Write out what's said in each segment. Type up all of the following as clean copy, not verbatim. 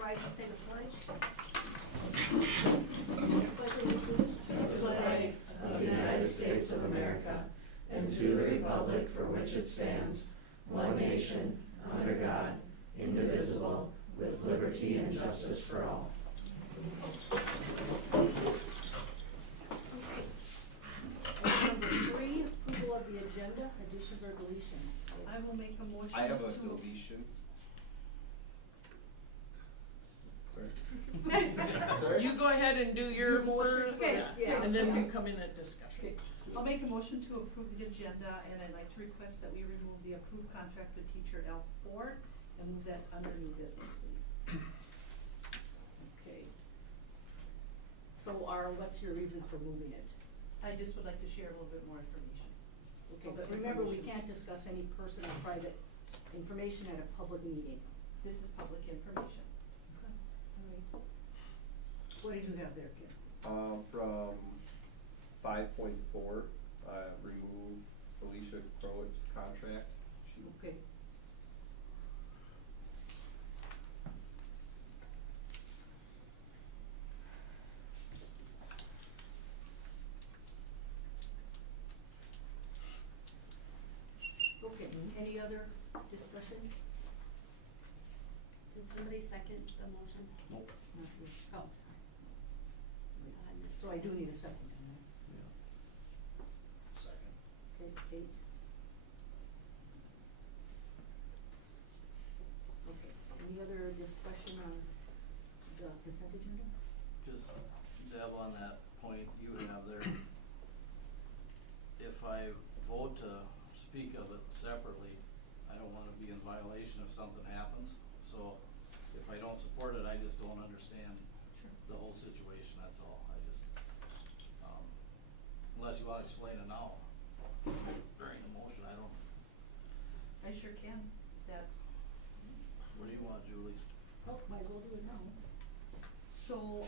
rise and say the pledge. Pledge allegiance to the flag of the United States of America and to the republic for which it stands, one nation, under God, indivisible, with liberty and justice for all. Item number 3, approval of the agenda, additions or deletions. I will make a motion. I have a to- deletion. Sorry. You go ahead and do your motion, Okay, yeah. and then we come in at discussion. Okay, I'll make a motion to approve the agenda, and I'd like to request that we remove the approved contract with teacher L. Ford and move that under new business, please. Okay. So what's your reason for moving it? I just would like to share a little bit more information. Okay, but remember, we can't discuss any personal private information at a public meeting. This is public information. All right. What did you have there, Kim? From 5.4, remove Felicia Crowett's contract. She Okay. Okay, any other discussion? Did somebody second the motion? Nope. Not you. Oh, sorry. I missed So I do need a second on that. Second. Okay, Kate? Okay, any other discussion on the consent agenda? Just Deb, on that point you have there, if I vote to speak of it separately, I don't wanna be in violation if something happens. So if I don't support it, I just don't understand the whole situation, that's all. I just, unless you wanna explain it now during the motion, I don't, I sure can. what do you want, Julie? Oh, might as well do it now. So,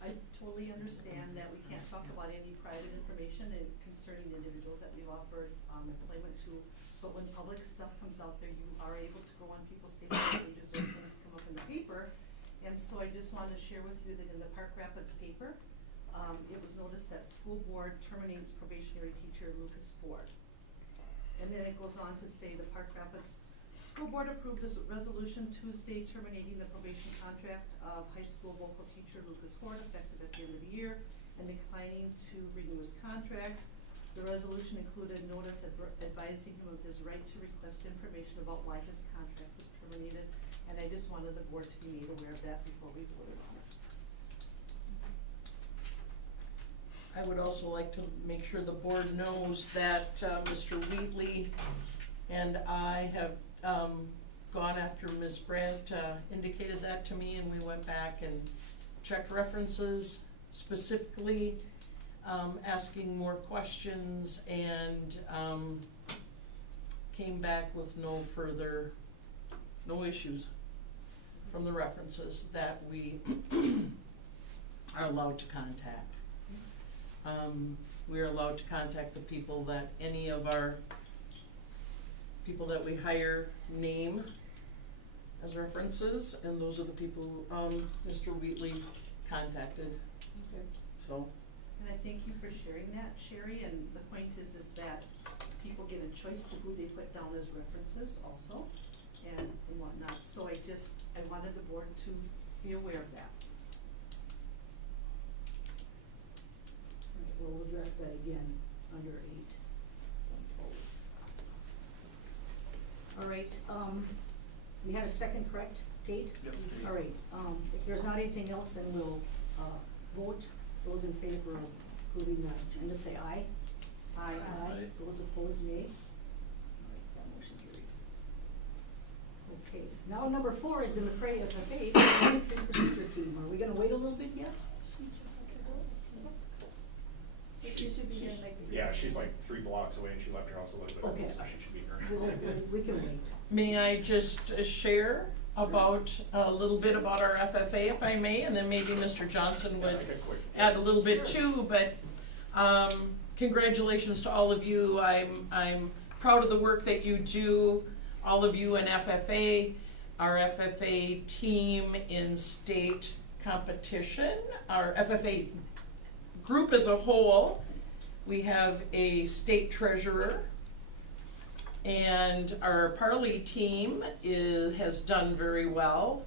I totally understand that we can't talk about any private information concerning individuals that we've offered, employment to. But when public stuff comes out there, you are able to go on people's Facebook pages or things come up in the paper. And so I just wanted to share with you that in the Park Rapids paper, it was noticed that school board terminates probationary teacher Lucas Ford. And then it goes on to say the Park Rapids School Board approved this resolution Tuesday terminating the probation contract of high school vocal teacher Lucas Ford effective at the end of the year and declining to renew his contract. The resolution included notice advising him of his right to request information about why his contract was terminated, and I just wanted the board to be made aware of that before we voted on it. I would also like to make sure the board knows that Mr. Wheatley and I have gone after Ms. Brandt, indicated that to me, and we went back and checked references, specifically asking more questions, and came back with no issues from the references that we are allowed to contact. We are allowed to contact the people that any of our people that we hire name as references, and those are the people Mr. Wheatley contacted, Okay. so. And I thank you for sharing that, Sherry, and the point is that people get a choice to who they put down as references also, and whatnot, so I wanted the board to be aware of that. All right, we'll address that again under 8. All right, we had a second, correct, Kate? Yep. All right, if there's not anything else, then we'll, vote. Those in favor of approving the agenda, say aye. Aye. Aye. Those opposed, nay. All right, that motion carries. Okay, now number 4 is the McCray FFA Monitoring Procedure Team. Are we gonna wait a little bit yet? She should be here like. Yeah, she's like 3 blocks away and she left her house a little bit Okay. early, so she should be here. We can wait. May I just share about, a little bit about our FFA, if I may, and then maybe Mr. Johnson Yeah, would like a quick. add a little bit too, but congratulations to all of you. I'm proud of the work that you do, all of you in FFA. our FFA team in state competition, our FFA group as a whole. We have a state treasurer, and our Parley team has done very well.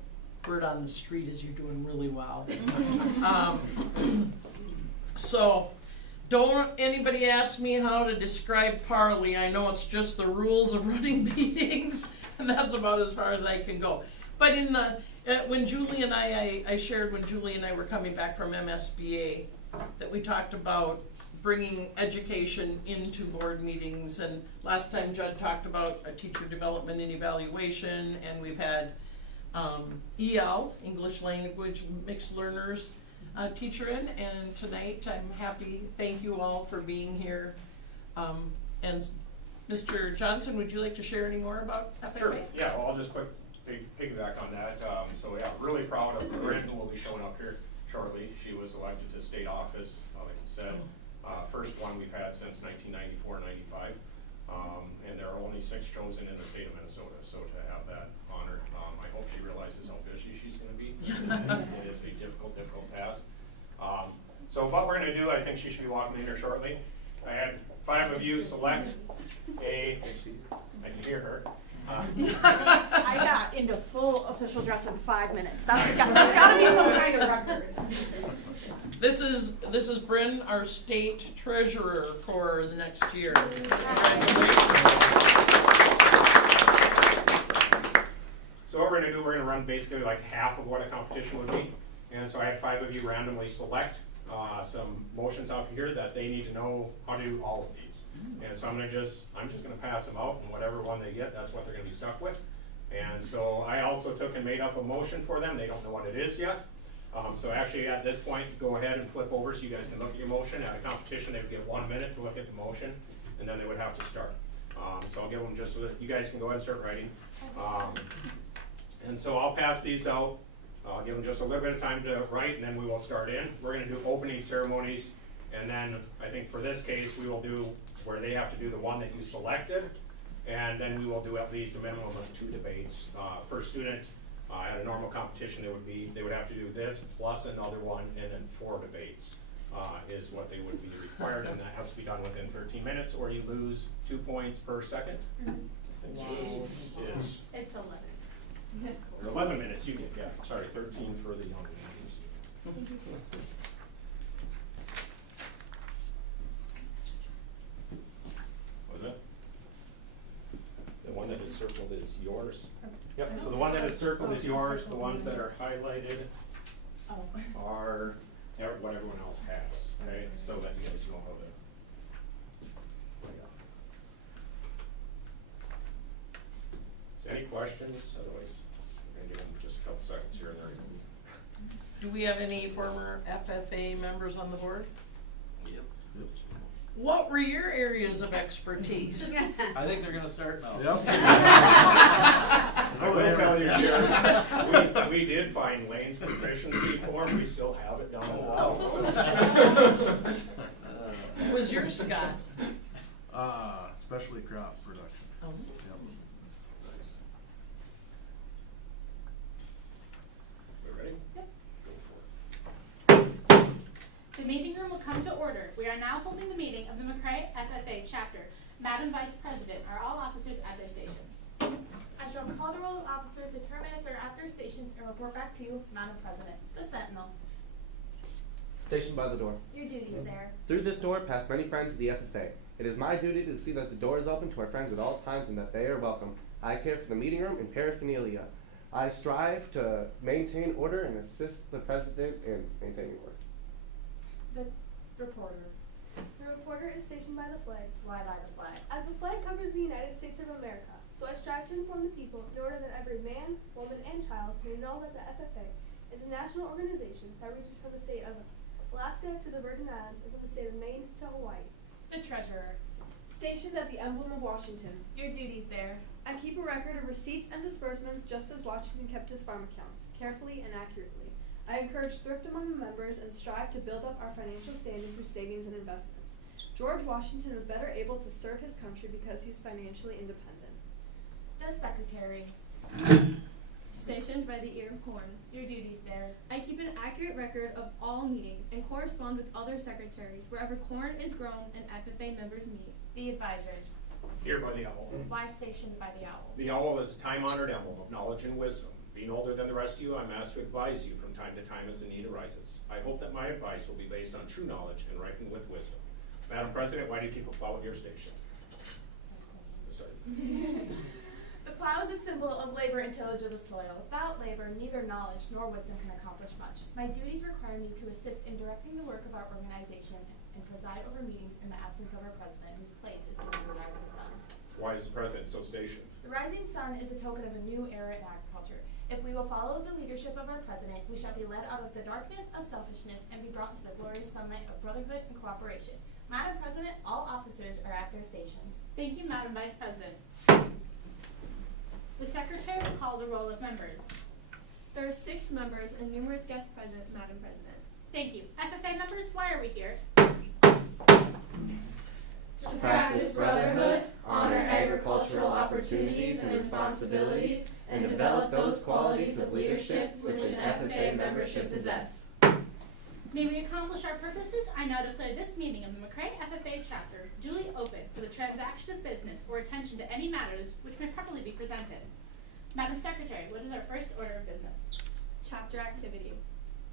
Word on the street is you're doing really well. So, don't anybody ask me how to describe Parley. I know it's just the rules of running meetings, and that's about as far as I can go. But in the when Julie and I shared when Julie and I were coming back from MSBA that we talked about bringing education into board meetings, and last time Judd talked about a teacher development and evaluation, and we've had EL, English Language Mixed Learners, teacher in, and tonight I'm happy, thank you all for being here. And Mr. Johnson, would you like to share any more about FFA? Sure, yeah, well, I'll just quick piggyback on that. So yeah, really proud of Corinne, who will be showing up here shortly. She was elected to state office, like you said. First one we've had since 1994-95. And there are only 6 chosen in the state of Minnesota, so to have that honor, I hope she realizes how busy she's gonna be. It is a difficult task. So what we're gonna do, I think she should be walking in here shortly. I had 5 of you select I can hear her. I got into full official dress in 5 minutes. That's gotta be some kind of record. This is Bryn, our state treasurer for the next year. So what we're gonna do, we're gonna run basically like half of what a competition would be. And so I had 5 of you randomly select some motions off of here that they need to know how to do all of these. And so I'm just gonna pass them out, and whatever one they get, that's what they're gonna be stuck with. And so I also took and made up a motion for them. They don't know what it is yet. So actually at this point, go ahead and flip over so you guys can look at your motion. At a competition, they would get 1 minute to look at the motion, and then they would have to start. So I'll give them just so that you guys can go ahead and start writing. And so I'll pass these out. I'll give them just a little bit of time to write, and then we will start in. We're gonna do opening ceremonies, and then I think for this case, we will do where they have to do the one that you selected, and then we will do at least a minimum of 2 debates per student. At a normal competition, they would have to do this plus another one, and then 4 debates is what they would be required, and that has to be done within 13 minutes, or you lose 2 points per second. Is It's 11. or 11 minutes, you get, yeah, sorry, 13 for the younger ones. What was that? The one that is circled is yours. Yep, so the one that is circled is yours, the ones that are highlighted are what everyone else has, okay? So that you guys know how to play off. So any questions? Otherwise, I'm gonna give them just a couple seconds here and there. Do we have any former FFA members on the board? Yep. What were your areas of expertise? I think they're gonna start now. I will tell you, Sharon, we did find Lane's proficiency form, we still have it down below. What was yours, Scott? Specialty crop production. Oh. Yep. Nice. We ready? Yep. Go for it. The meeting room will come to order. We are now holding the meeting of the McCray FFA chapter. Madam Vice President, are all officers at their stations? I shall call the roll of officers, determine if they're at their stations, and report back to you, Madam President. The Sentinel. Stationed by the door. Your duties there. Through this door pass many friends of the FFA. It is my duty to see that the door is open to our friends at all times and that they are welcome. I care for the meeting room and paraphernalia. I strive to maintain order and assist the President in maintaining order. The reporter. The reporter is stationed by the flag. Why by the flag? As the flag covers the United States of America, so I strive to inform the people in order that every man, woman, and child may know that the FFA is a national organization that reaches from the state of Alaska to the Virgin Islands and from the state of Maine to Hawaii. The treasurer. Stationed at the emblem of Washington, Your duties there. I keep a record of receipts and disbursements just as Washington kept his farm accounts, carefully and accurately. I encourage thrift among the members and strive to build up our financial standing through savings and investments. George Washington was better able to serve his country because he was financially independent. The secretary. stationed by the ear of corn. Your duties there. I keep an accurate record of all meetings and correspond with other secretaries wherever corn is grown and FFA members meet. The advisor. Here by the owl. Why stationed by the owl? The owl is a time-honored emblem of knowledge and wisdom. Being older than the rest of you, I'm asked to advise you from time to time as the need arises. I hope that my advice will be based on true knowledge and ripened with wisdom. Madam President, why do you keep a plow at your station? Sorry. The plow is a symbol of labor and tillage of the soil. Without labor, neither knowledge nor wisdom can accomplish much. My duties require me to assist in directing the work of our organization and preside over meetings in the absence of our president, whose place is beneath the rising sun. Why is the president so stationed? The rising sun is a token of a new era in agriculture. If we will follow the leadership of our president, we shall be led out of the darkness of selfishness and be brought to the glorious sunlight of brotherhood and cooperation. Madam President, all officers are at their stations. Thank you, Madam Vice President. The Secretary will call the roll of members. There are 6 members and numerous guests present, Madam President. Thank you. FFA members, why are we here? To practice brotherhood, honor agricultural opportunities and responsibilities, and develop those qualities of leadership which an FFA membership possess. May we accomplish our purposes, I now declare this meeting of the McCray FFA chapter duly open for the transaction of business or attention to any matters which may properly be presented. Madam Secretary, what is our first order of business? Chapter activity.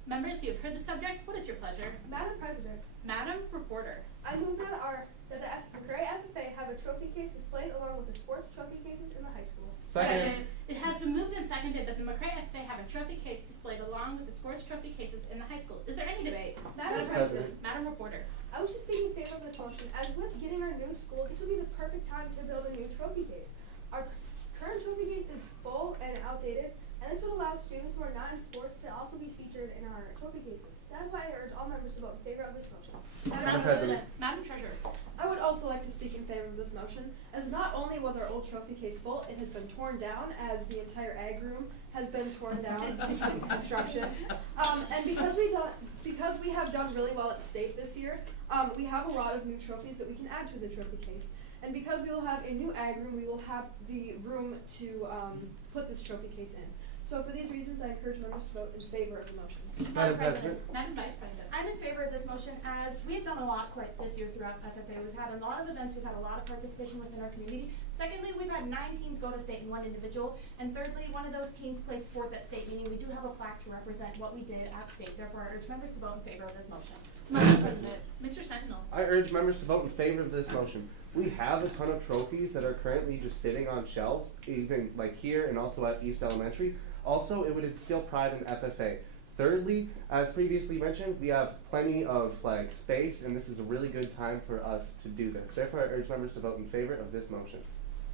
Members, you have heard the subject. What is your pleasure? Madam President, Madam Reporter. I move that the McCray FFA have a trophy case displayed along with the sports trophy cases in the high school. Second. It has been moved and seconded that the McCray FFA have a trophy case displayed along with the sports trophy cases in the high school. Is there any debate? Madam President. Madam Reporter. I wish to speak in favor of this motion, as with getting our new school, this would be the perfect time to build a new trophy case. Our current trophy case is full and outdated, and this would allow students who are not in sports to also be featured in our trophy cases. That is why I urge all members to vote in favor of this motion. Madam President. Madam Treasurer. I would also like to speak in favor of this motion, as not only was our old trophy case full, it has been torn down, as the entire ag room has been torn down because of construction. And because we have done really well at state this year, we have a lot of new trophies that we can add to the trophy case. And because we will have a new ag room, we will have the room to put this trophy case in. So for these reasons, I encourage members to vote in favor of the motion. Madam President. Madam Vice President. I'm in favor of this motion, as we have done a lot quite this year throughout FFA. We've had a lot of events, we've had a lot of participation within our community. Secondly, we've had 9 teams go to state and 1 individual. And thirdly, one of those teams placed 4th at state, meaning we do have a plaque to represent what we did at state. Therefore, I urge members to vote in favor of this motion. Madam President. Mr. Sentinel. I urge members to vote in favor of this motion. We have a ton of trophies that are currently just sitting on shelves, even like here and also at East Elementary. Also, it would instill pride in FFA. Thirdly, as previously mentioned, we have plenty of space, and this is a really good time for us to do this. Therefore, I urge members to vote in favor of this motion.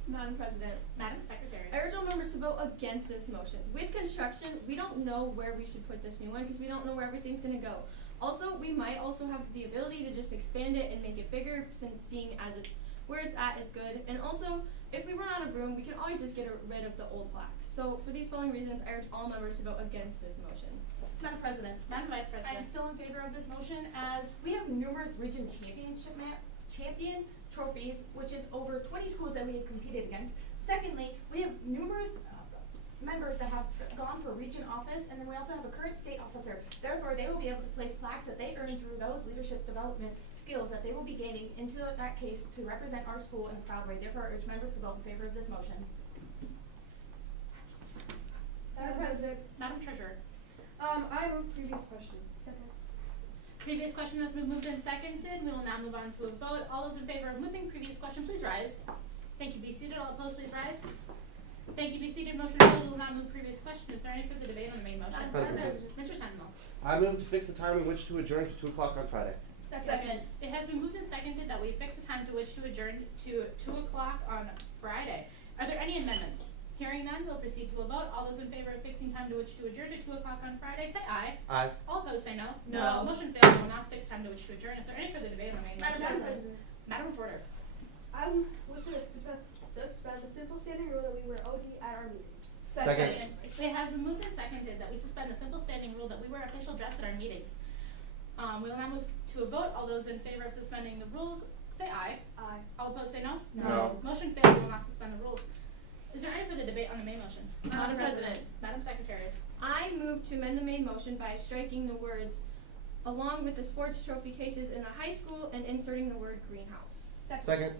Madam President. Madam Secretary. I urge all members to vote against this motion. With construction, we don't know where we should put this new one because we don't know where everything's going to go. Also, we might also have the ability to just expand it and make it bigger, since seeing as it's where it's at is good. And also, if we run out of room, we can always just get rid of the old plaques. So for these following reasons, I urge all members to vote against this motion. Madam President. Madam Vice President. I am still in favor of this motion, as we have numerous region champion trophies, which is over 20 schools that we have competed against. Secondly, we have numerous members that have gone for region office, and then we also have a current state officer. Therefore, they will be able to place plaques that they earn through those leadership development skills that they will be gaining into that case to represent our school in a proud way. Therefore, I urge members to vote in favor of this motion. Madam President, Madam Treasurer. I move previous question. second. Previous question has been moved and seconded. We will now move on to a vote. All those in favor of moving previous question, please rise. Thank you. Be seated. All opposed, please rise. Thank you. Be seated. Motion failed. We will now move previous question. Is there any further debate on the main motion? Mr. Sentinel. I move to fix the time in which to adjourn to 2 o'clock on Friday. Second. It has been moved and seconded that we fix the time to which to adjourn to 2 o'clock on Friday. Are there any amendments? Hearing none, we'll proceed to a vote. All those in favor of fixing time to which to adjourn to 2 o'clock on Friday, say aye. Aye. All opposed, say no. No. Motion failed. We will not fix time to which to adjourn. Is there any further debate on the main Madam motion? President. Madam Reporter. I'm wishing to suspend the simple standing rule that we wear OD at our meetings. Second. It has been moved and seconded that we suspend the simple standing rule that we wear official dress at our meetings. We will now move to a vote. All those in favor of suspending the rules, say aye. Aye. All opposed, say no. No. Motion failed. We will not suspend the rules. Is there any further debate on the main motion? Madam President, Madam Secretary. I move to amend the main motion by striking the words along with the sports trophy cases in the high school and inserting the word greenhouse. Second.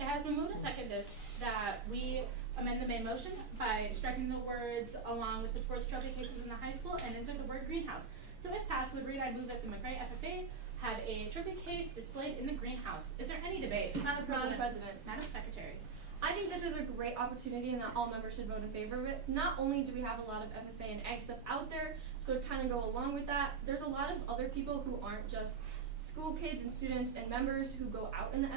It has been moved and seconded that we amend the main motion by striking the words along with the sports trophy cases in the high school and insert the word greenhouse. So if passed, would read, I move that the McRae FFA have a trophy case displayed in the greenhouse. Is there any debate? Madam President. Madam Secretary. I think this is a great opportunity and that all members should vote in favor of it. Not only do we have a lot of FFA and ag stuff out there, so to kind of go along with that, there's a lot of other people who aren't just school kids and students and members who go out in the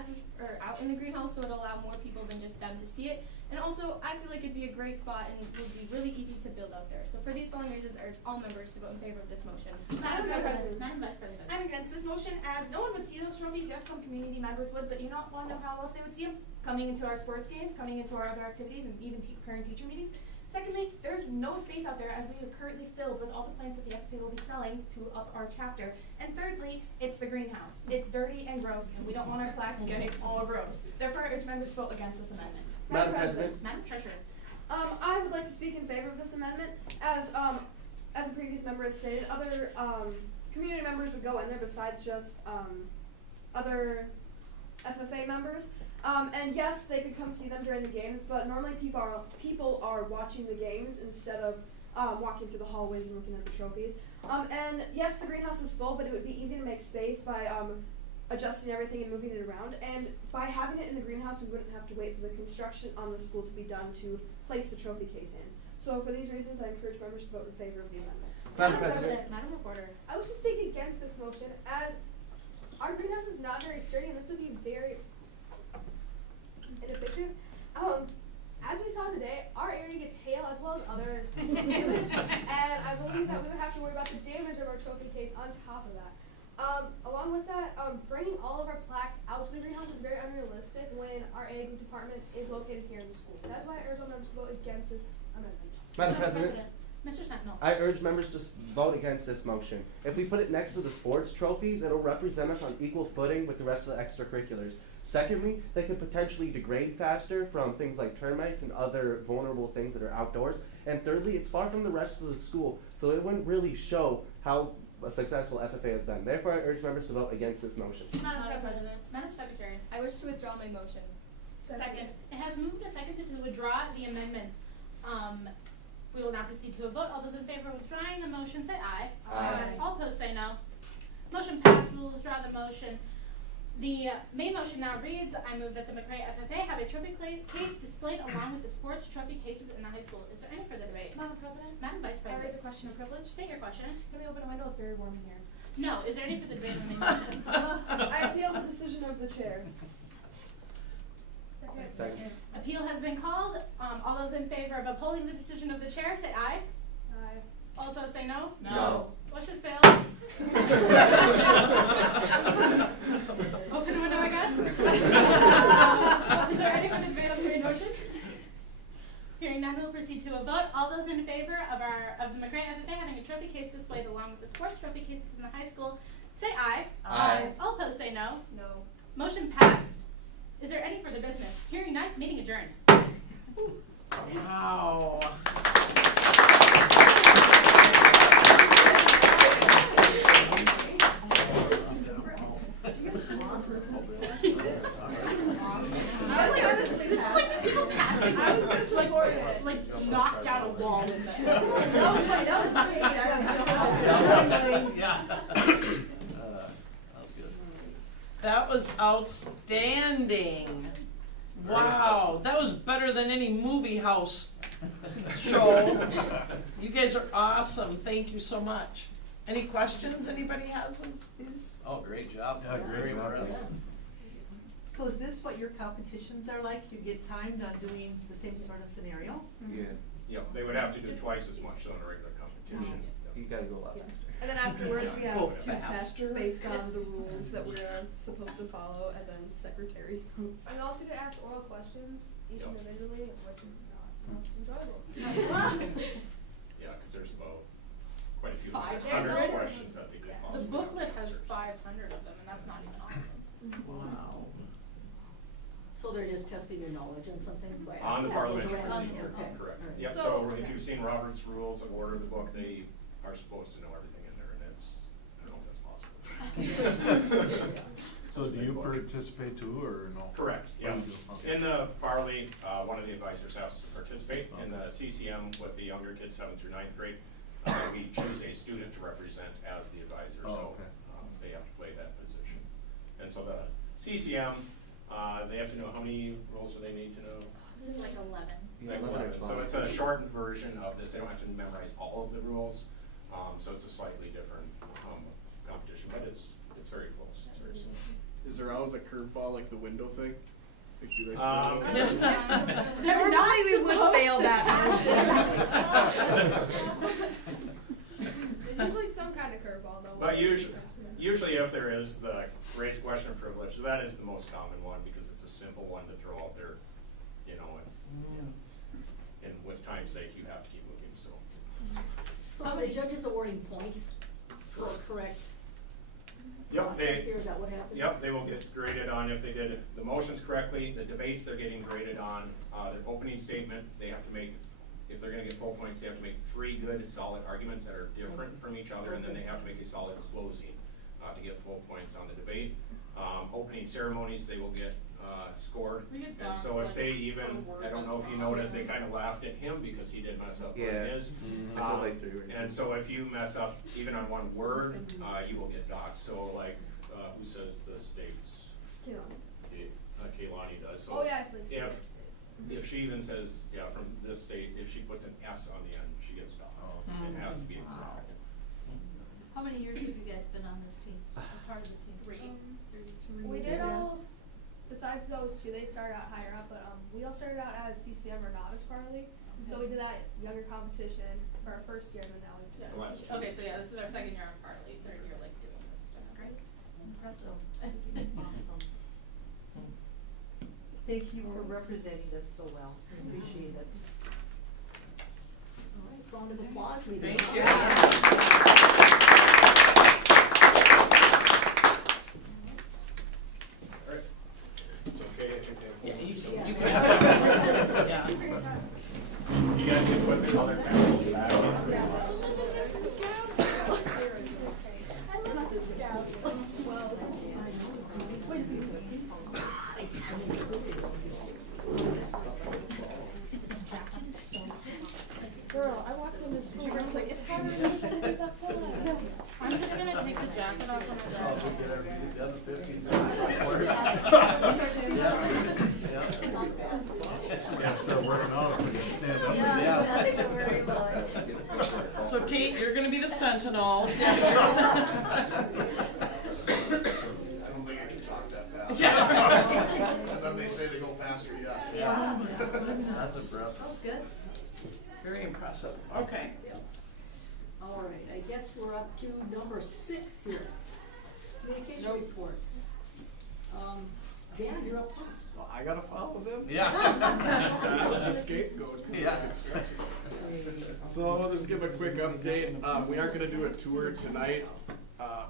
out in the greenhouse, so it'll allow more people than just them to see it. And also, I feel like it'd be a great spot and would be really easy to build out there. So for these following reasons, I urge all members to vote in favor of this motion. Madam President. Madam Vice President. I'm against this motion as no one would see those trophies. Yes, some community members would, but you not want to know how else they would see them? Coming into our sports games, coming into our other activities, and even parent-teacher meetings. Secondly, there's no space out there as we are currently filled with all the plants that the FFA will be selling to up our chapter. And thirdly, it's the greenhouse. It's dirty and gross, and we don't want our plaques getting all gross. Therefore, I urge members to vote against this amendment. Madam President. Madam Treasurer. I would like to speak in favor of this amendment. As a previous member has stated, other community members would go in there besides just other FFA members. And yes, they could come see them during the games, but normally people are watching the games instead of walking through the hallways and looking at the trophies. And yes, the greenhouse is full, but it would be easy to make space by adjusting everything and moving it around. And by having it in the greenhouse, we wouldn't have to wait for the construction on the school to be done to place the trophy case in. So for these reasons, I encourage members to vote in favor of the amendment. Madam President. Madam Reporter. I wish to speak against this motion as our greenhouse is not very sturdy and this would be very inefficient. As we saw today, our area gets hail as well as other damage, and I believe that we would have to worry about the damage of our trophy case on top of that. Along with that, bringing all of our plaques out to the greenhouse is very unrealistic when our ag department is located here in the school. That's why I urge all members to vote against this amendment. Madam President. Mr. Sentinel. I urge members to vote against this motion. If we put it next to the sports trophies, it'll represent us on equal footing with the rest of the extracurriculars. Secondly, they could potentially degrade faster from things like termites and other vulnerable things that are outdoors. And thirdly, it's far from the rest of the school, so it wouldn't really show how a successful FFA has been. Therefore, I urge members to vote against this motion. Madam President. Madam Secretary. I wish to withdraw my motion. Second. It has moved and seconded to withdraw the amendment. We will now proceed to a vote. All those in favor of withdrawing the motion say aye. Aye. All opposed say no. Motion passed. We will withdraw the motion. The main motion now reads, I move that the McRae FFA have a trophy case displayed along with the sports trophy cases in the high school. Is there any further debate? Madam President. Madam Vice I raise President. a question of privilege. State your question. Can we open a window? It's very warm in here. No. Is there any further debate on the main motion? I appeal the decision of the chair. Second. Appeal has been called. All those in favor of upholding the decision of the chair say aye. Aye. All opposed say no. No. Motion failed. Open the window, I guess. Is there any further debate on the main motion? Hearing none, we'll proceed to a vote. All those in favor of the McRae FFA having a trophy case displayed along with the sports trophy cases in the high school say aye. Aye. All opposed say no. No. Motion passed. Is there any further business? Hearing none, meeting adjourned. Wow. This is like the people passing like knocked down a wall in there. That was great. Yeah. That was good. That was outstanding. Wow, that was better than any movie house show. You guys are awesome. Thank you so much. Any questions anybody has of these? Oh, great job. Yeah, great Very job. impressed. So is this what your competitions are like? You get timed on doing the same sort of scenario? Yeah. Yep, they would have to do twice as much than a regular competition. You gotta go a lot faster. And then afterwards, we have Go 2 tests faster. based on the rules that we're supposed to follow, and then secretary's notes. And also get asked oral questions each Yep. individually, which is not most enjoyable. Yeah, because there's about quite a few 500? hundred questions that they could The possibly booklet have has answered. 500 of them, and that's not even all of them. Wow. So they're just testing your knowledge on something by On the asking parliamentary apples or procedure, apples? Okay, correct. all right. Yep, So- so if you've seen Robert's Rules of Order, the book, they are supposed to know everything in there, and it's, I don't know if that's possible. So do you participate too, or no? Correct, Oh, yeah. you do, okay. In the Parley, one of the advisors has to participate. In the CCM with the younger kids, 7th through 9th grade, we choose a student to represent as the advisor, Oh, so okay. they have to play that position. And so the CCM, they have to know, how many rules do they need to know? Like 11. Like 11. So it's a shortened version of this. They don't have to memorize all of the rules, so it's a slightly different competition, but it's very close. It's very similar. Is there always a curveball like the window thing? Like, do they Normally we would fail that There's usually some kind of curveball though. But usually if there is the race question privilege, that is the most common one because it's a simple one to throw out there. You know, it's, and with time's sake, you have to keep looking, so. So are the judges awarding points for correct Yep, process here, is that what happens? Yep, they will get graded on if they did the motions correctly, the debates they're getting graded on, their opening statement, they have to make, if they're gonna get full points, they have to make 3 good, solid arguments that are different from each other, and then they have to make a solid closing, to get full points on the debate. Opening ceremonies, they will get, scored, We get and docked, so if like, they per even, word I don't know if you that's wrong. noticed, they kinda laughed at him because he did mess up what Yeah. it is. I feel like they're doing And so if you mess up even on one word, you will get docked, so like, who says the states? Kaylani does, so Oh, yeah, it's like if she even says, yeah, from this state, if she puts an S on the end, she gets docked. Oh. It has to be exact. How many years have you guys been on this team, a part of the team? 3. We did all, besides those two, they started out higher up, but we all started out as CCM or novice parley. So we did that younger competition for our first year, and then now we just. So that's Okay, so yeah, this is our 2nd year on Partly, 3rd year like doing this stuff. Great. Impressive. Awesome. Thank you for representing us so well. I appreciate it. All right, round of applause, maybe. Thank you. Alright, it's okay if you can. Yeah, you Yeah. can. Yeah. You guys can put the color panels back. I love the scouts. Girl, I walked into school and I was like, it's harder to lift than it is outside. I'm just gonna take the jacket off of Yeah, start working out if we can stand up. So Tate, you're gonna be the sentinel. I don't think I can talk that fast. And then they say they go faster, yeah. That's impressive. That's good. Very impressive. Okay. All right, I guess we're up to number 6 here. Communication reports. Dan, you're up first. Well, I gotta follow them? Yeah. That was a scapegoat. Yeah. So I'll just give a quick update. We aren't gonna do a tour tonight.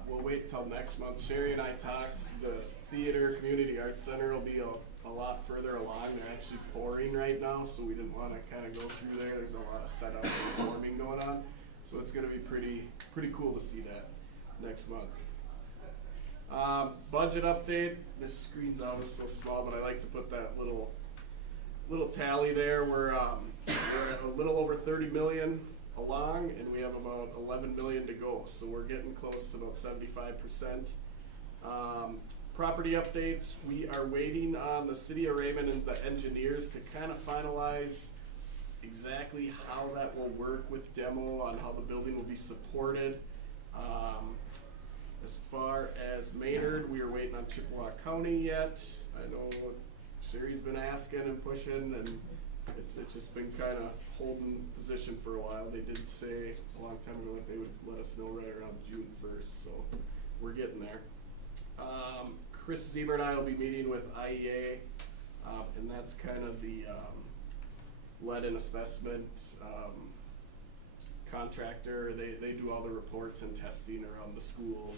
We'll wait till next month. Sherry and I talked, the theater, community arts center will be a lot further along. They're actually pouring right now, so we didn't wanna kinda go through there. There's a lot of setup and forming going on. So it's gonna be pretty cool to see that next month. Budget update. This screen's always so small, but I like to put that little tally there. We're at a little over 30 million along, and we have about 11 million to go. So we're getting close to about 75%. Property updates. We are waiting on the city of Raymond and the engineers to kind of finalize exactly how that will work with demo, on how the building will be supported. As far as Maynard, we are waiting on Chippewa County yet. I know Sherry's been asking and pushing, and it's just been kind of holding position for a while. They did say a long time ago that they would let us know right around June 1st, so we're getting there. Chris Zemer and I will be meeting with IEA, and that's kind of the lead and assessment contractor. They do all the reports and testing around the school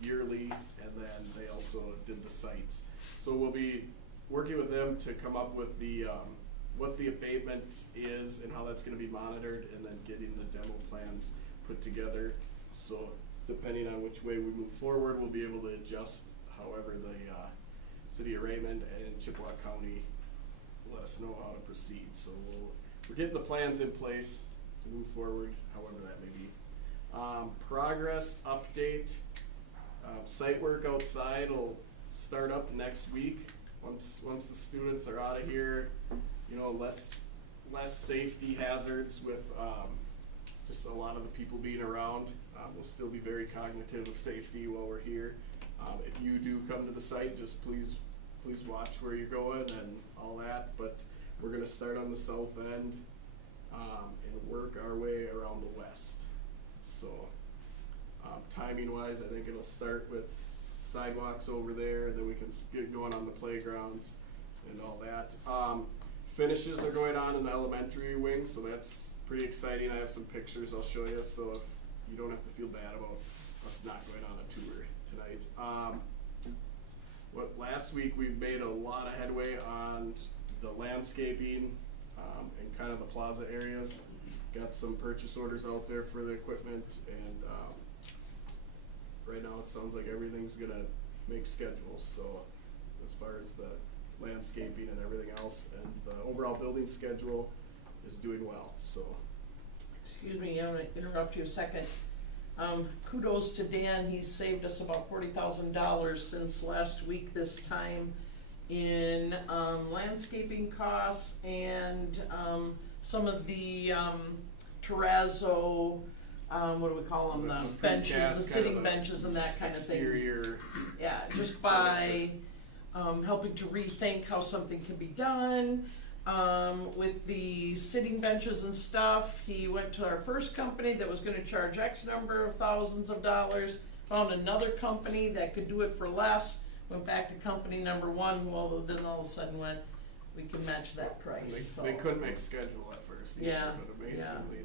yearly, and then they also did the sites. So we'll working with them to come up with the, what the abatement is and how that's gonna be monitored, and then getting the demo plans put together. So depending on which way we move forward, we'll be able to adjust however the, City of Raymond and Chippewa County let us know how to proceed. So we're getting the plans in place to move forward, however that may be. Progress update, site work outside will start up next week. Once the students are out of here, you know, less safety hazards with, just a lot of the people being around. We'll still be very cognitive of safety while we're here. If you do come to the site, just please watch where you're going and all that, but we're gonna start on the south end, and work our way around the west. So, timing wise, I think it'll start with sidewalks over there, and then we can get going on the playgrounds and all that. Finishes are going on in the elementary wing, so that's pretty exciting. I have some pictures I'll show you, so if you don't have to feel bad about us not going on a tour tonight. Last week we made a lot of headway on the landscaping, and kind of the plaza areas. Got some purchase orders out there for the equipment, and right now it sounds like everything's gonna make schedules. So as far as the landscaping and everything else, and the overall building schedule is doing well, so. Excuse me, I'm gonna interrupt you a second. Kudos to Dan, he's saved us about $40,000 since last week this time in, landscaping costs and, some of the, terrazzo, what do we call them, the benches, precast, the sitting benches and that kind of thing. Exterior. Yeah, just by, helping to rethink how something can be done. With the sitting benches and stuff, he went to our first company that was gonna charge X number of thousands of dollars, found another company that could do it for less, went back to company number one, well, then all of a sudden went, we can match that price, so. They couldn't make schedule at first, Yeah, but amazingly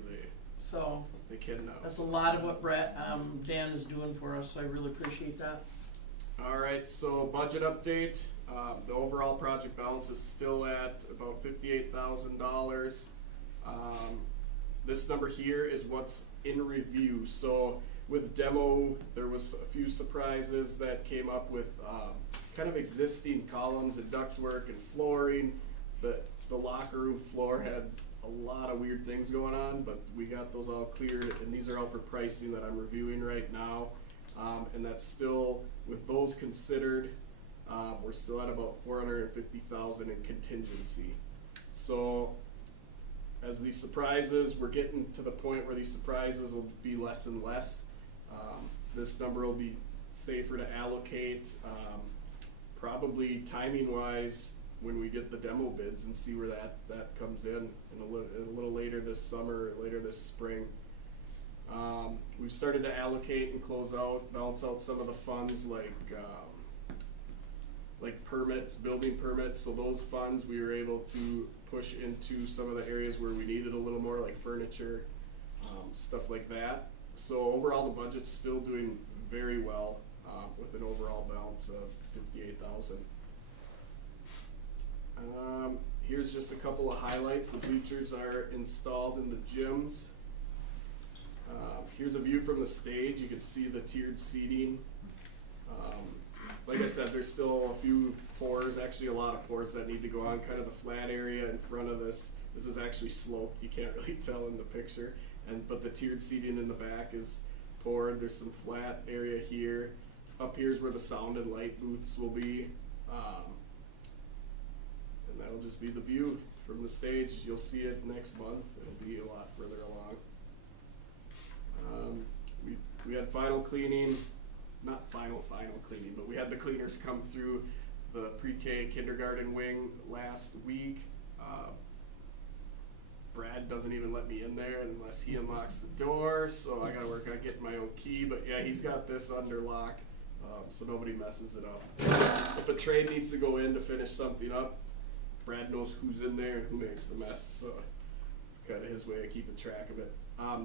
So, they can now. that's a lot of what Dan is doing for us, so I really appreciate that. Alright, so budget update, the overall project balance is still at about $58,000. This number here is what's in review, so with demo, there was a few surprises that came up with, kind of existing columns and ductwork and flooring. The locker room floor had a lot of weird things going on, but we got those all cleared, and these are all for pricing that I'm reviewing right now. And that's still, with those considered, we're still at about $450,000 in contingency. So, as these surprises, we're getting to the point where these surprises will be less and less. This number will be safer to allocate, probably timing wise, when we get the demo bids and see where that comes in a little later this summer, or later this spring. We've started to allocate and balance out some of the funds like permits, building permits. So those funds we were able to push into some of the areas where we needed a little more, like furniture, stuff like that. So overall, the budget's still doing very well, with an overall balance of $58,000. Here's just a couple of highlights. The bleachers are installed in the gyms. Here's a view from the stage. You can see the tiered seating. Like I said, there's still a few pours, actually a lot of pours that need to go on. Kind of the flat area in front of this. This is actually sloped. You can't really tell in the picture. But the tiered seating in the back is poured. There's some flat area here. Up here's where the sound and light booths will be. And that'll just be the view from the stage. You'll see it next month. It'll be a lot further along. We had final cleaning, not final cleaning, but we had the cleaners come through the pre-K kindergarten wing last week. Brad doesn't even let me in there unless he unlocks the door, so I gotta work on getting my own key, but yeah, he's got this under lock, so nobody messes it up. If a trade needs to go in to finish something up, Brad knows who's in there and who makes the mess, so it's kind of his way of keeping track of it.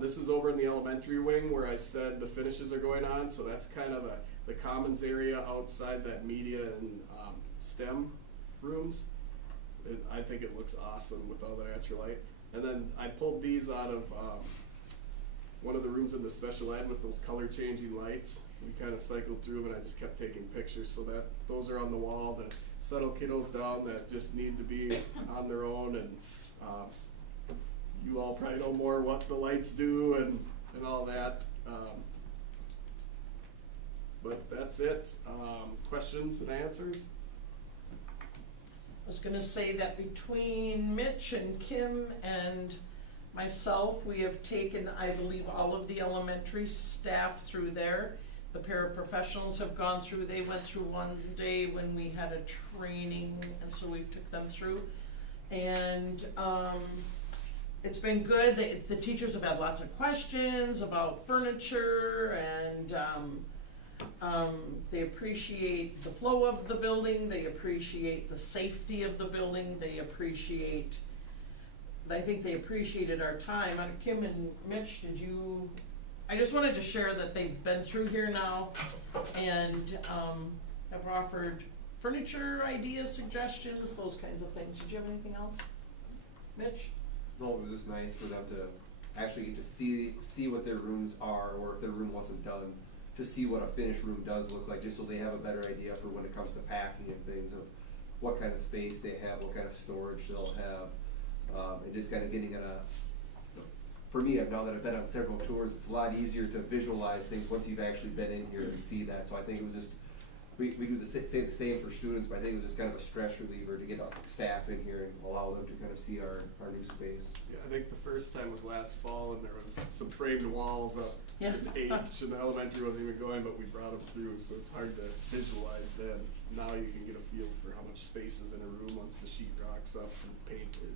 This is over in the elementary wing where I said the finishes are going on, so that's kind of the commons area outside that media and STEM rooms. I think it looks awesome with all the natural light. And then I pulled these out of one of the rooms in the special ed with those color changing lights. We kind of cycled through them and I just kept taking pictures so that those are on the wall to settle kiddos down that just need to be on their own. And you all probably know more what the lights do and all that. But that's it. Questions and answers? I was gonna say that between Mitch and Kim and myself, we have taken, I believe, all of the elementary staff through there. The paraprofessionals have gone through, they went through one day when we had a training, and so we took them through. And, it's been good, the teachers have had lots of questions about furniture and, they appreciate the flow of the building, they appreciate the safety of the building, I think they appreciated our time. Kim and Mitch, I just wanted to share that they've been through here now and, have offered furniture ideas, suggestions, those kinds of things. Did you have anything else, Mitch? No, it was just nice for them to actually get to see what their rooms are, or if their room wasn't done, to see what a finished room does look like, just so they have a better idea for when it comes to packing and things, of what kind of space they have, what kind of storage they'll have, and just kind of getting for me, now that I've been on several tours, it's a lot easier to visualize things once you've actually been in here and see that. So I think it was just, we do say the same for students, but I think it was just kind of a stress reliever to get our staff in here and allow them to kind of see our new space. Yeah, I think the first time was last fall and there was some framed walls up Yeah. in H and the elementary wasn't even going, but we brought them through, so it's hard to visualize then. Now you can get a feel for how much space is in a room once the sheetrock's up and painted.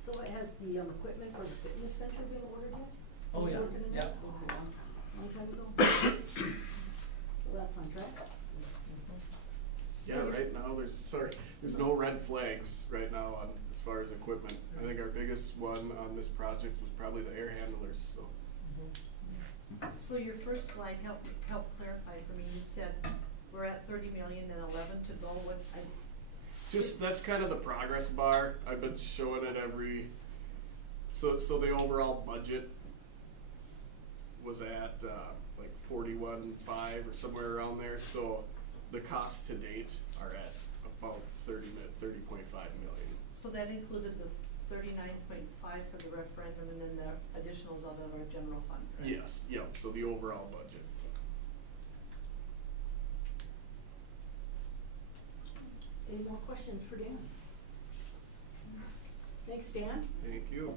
So has the equipment for the fitness center been ordered yet? Oh, So yeah, working in yeah. that? Okay, long time ago. So that's on track. Yeah, right now there's no red flags right now on as far as equipment. I think our biggest one on this project was probably the air handlers, so. So your first slide help clarify for me, you said we're at 30 million and 11 to go, Just, that's kind of the progress bar. I've been showing it so the overall budget was at, like 41.5 or somewhere around there, so the costs to date are at about 30.5 million. So that included the 39.5 for the referendum and then the additionals out of our general fund, correct? Yes, yep, so the overall budget. Any more questions for Dan? Thanks, Dan. Thank you.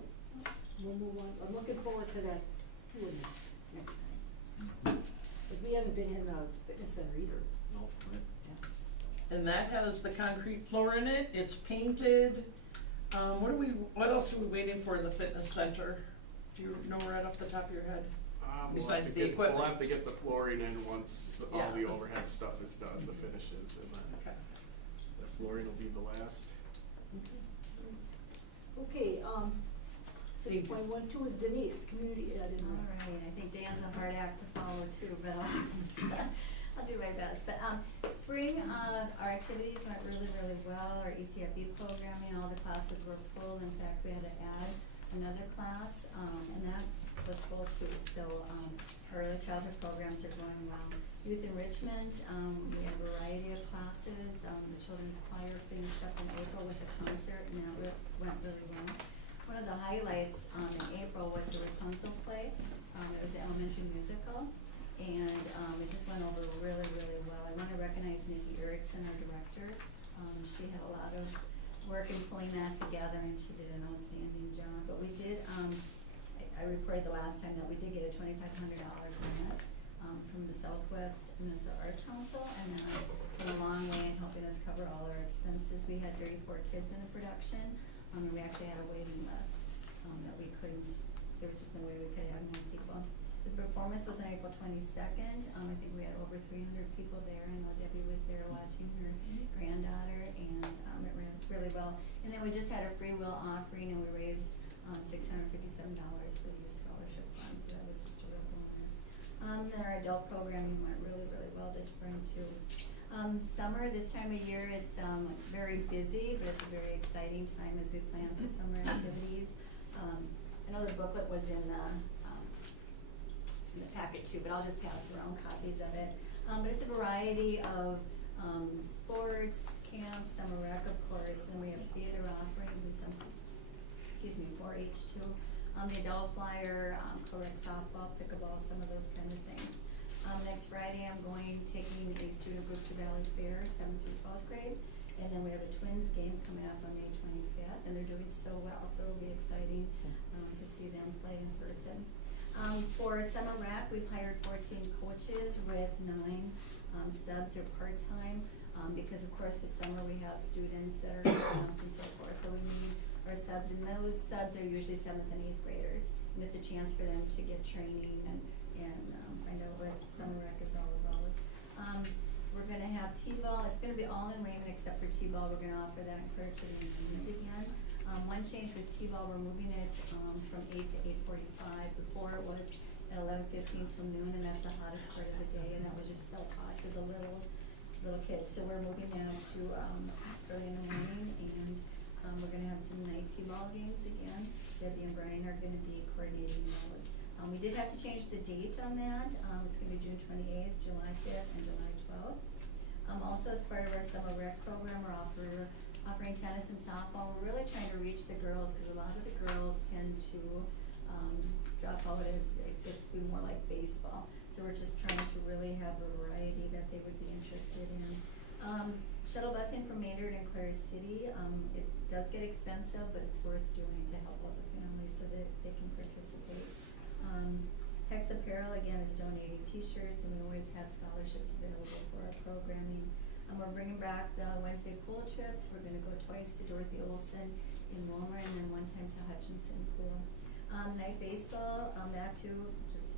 We'll move on. I'm looking forward to that tour next time. Cause we haven't been in the fitness center either. Nope. Yeah. And that has the concrete floor in it, it's painted. What else are we waiting for in the fitness center? Do you know right off the top of your head? Besides the equipment? We'll have to get the flooring in once all Yeah. the overhead stuff is done, the finishes, and then Okay. the flooring will be the last. Okay, Thank you. 6.12 is Denise, community ed. All right, I think Dan's a hard act to follow too, but I'll do my best. But spring, our activities went really, really well. Our ECFE programming, all the classes were full. In fact, we had to add another class, and that was full too. So our early childhood programs are going well. Youth enrichment, we had a variety of classes. The children's choir finished up in April with a concert, and that went really well. One of the highlights in April was the Rapunzel play. It was the elementary musical, and it just went over really, really well. I want to recognize Nikki Erickson, our director. She had a lot of work in pulling that together, and she did an outstanding job. But we did, I reported the last time that we did get a $2,500 grant from the Southwest Minnesota Arts Council, and that went a long way in helping us cover all our expenses. We had 34 kids in the production. And we actually had a waiting list that we couldn't, there was just no way we could have more people. The performance was on April 22nd. I think we had over 300 people there. I know Debbie was there watching her granddaughter, and it ran really well. And then we just had a free will offering, and we raised $657 for the youth scholarship fund, so that was just a real bonus. Then our adult programming went really, really well this spring too. Summer, this time of year, it's, very busy, but it's a very exciting time as we plan for summer activities. I know the booklet was in the packet too, but I'll just pass around copies of it. But it's a variety of, sports, camps, summer rec, of course, and we have theater offerings and some, 4-H too. The adult flyer, correct softball, pickleball, some of those kind of things. Next Friday, I'm taking a student group to Valley Fair, 7th through 12th grade. And then we have a twins game coming up on May 25th, and they're doing so well, so it'll be exciting, to see them play in person. For summer rec, we've hired 14 coaches with 9, subs or part-time, because of course with summer we have students that are camps and so forth, so we need our subs, and those subs are usually 7th and 8th graders, and it's a chance for them to get training and find out what summer rec is all about. We're gonna have T-ball, it's gonna be all in Raymond except for T-ball, we're gonna offer that in person in Raymond again. One change with T-ball, we're moving it, from 8 to 8:45, before it was at 11:15 till noon, and that's the hottest part of the day, and that was just so hot for the little kids, so we're moving them to, early in the morning, and we're gonna have some night T-ball games again. Debbie and Brian are gonna be coordinating those. We did have to change the date on that, it's gonna be June 28th, July 5th, and July 12th. Also as part of our summer rec program, we're offering tennis and softball. We're really trying to reach the girls, cause a lot of the girls tend to, drop out as it gets to be more like baseball. So we're just trying to really have a variety that they would be interested in. Shuttle busing from Maynard and Clary City, it does get expensive, but it's worth doing to help out the families so that they can participate. Hex Apparel, again, is donating t-shirts, and we always have scholarships available for our programming. We're bringing back the Wednesday pool trips. We're gonna go twice to Dorothy Olson in Wilmer, and then one time to Hutchinson Pool. Night baseball, that too, just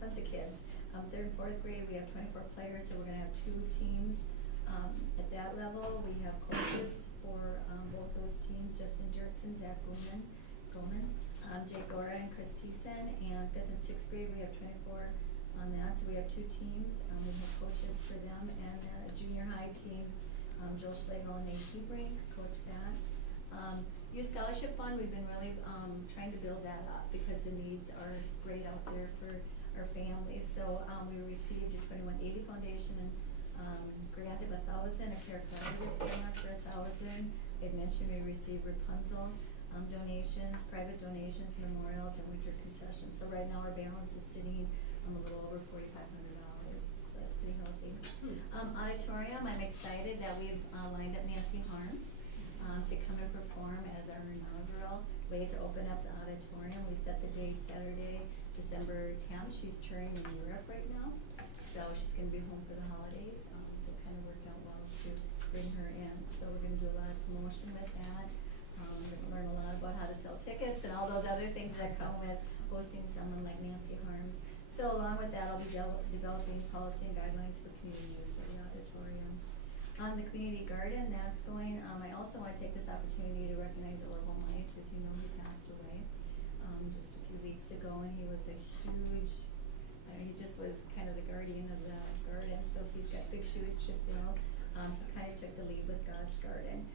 tons of kids. 3rd and 4th grade, we have 24 players, so we're gonna have 2 teams. At that level, we have coaches for, both those teams, Justin Jerkson, Zach Goldman, Jake Gora and Chris Thiessen, and 5th and 6th grade, we have 24 on that, so we have 2 teams, we have coaches for them, and a junior high team, Joel Schlegel and Nate Hebring coach that. Youth Scholarship Fund, we've been really, trying to build that up, because the needs are great out there for our families, so, we received a 2180 Foundation and, grant of 1,000, a care grant for 1,000. They'd mentioned we received Rapunzel, donations, private donations, memorials, and winter concessions. So right now our balance is sitting a little over $4,500, so that's pretty healthy. Auditorium, I'm excited that we've lined up Nancy Harms to come and perform as our inaugural way to open up the auditorium. We've set the date Saturday, December 10th. She's touring in Europe right now, so she's gonna be home for the holidays, so it kind of worked out well to bring her in. So we're gonna do a lot of promotion with that. We're gonna learn a lot about how to sell tickets and all those other things that come with hosting someone like Nancy Harms. So along with that, I'll be developing policy and guidelines for community use of the auditorium. On the community garden, that's going, I also wanna take this opportunity to recognize Orville Mites. As you know, he passed away, just a few weeks ago, and he was a huge, he just was kind of the guardian of the garden, so he's got big shoes to fill. He kind of took the lead with God's Garden.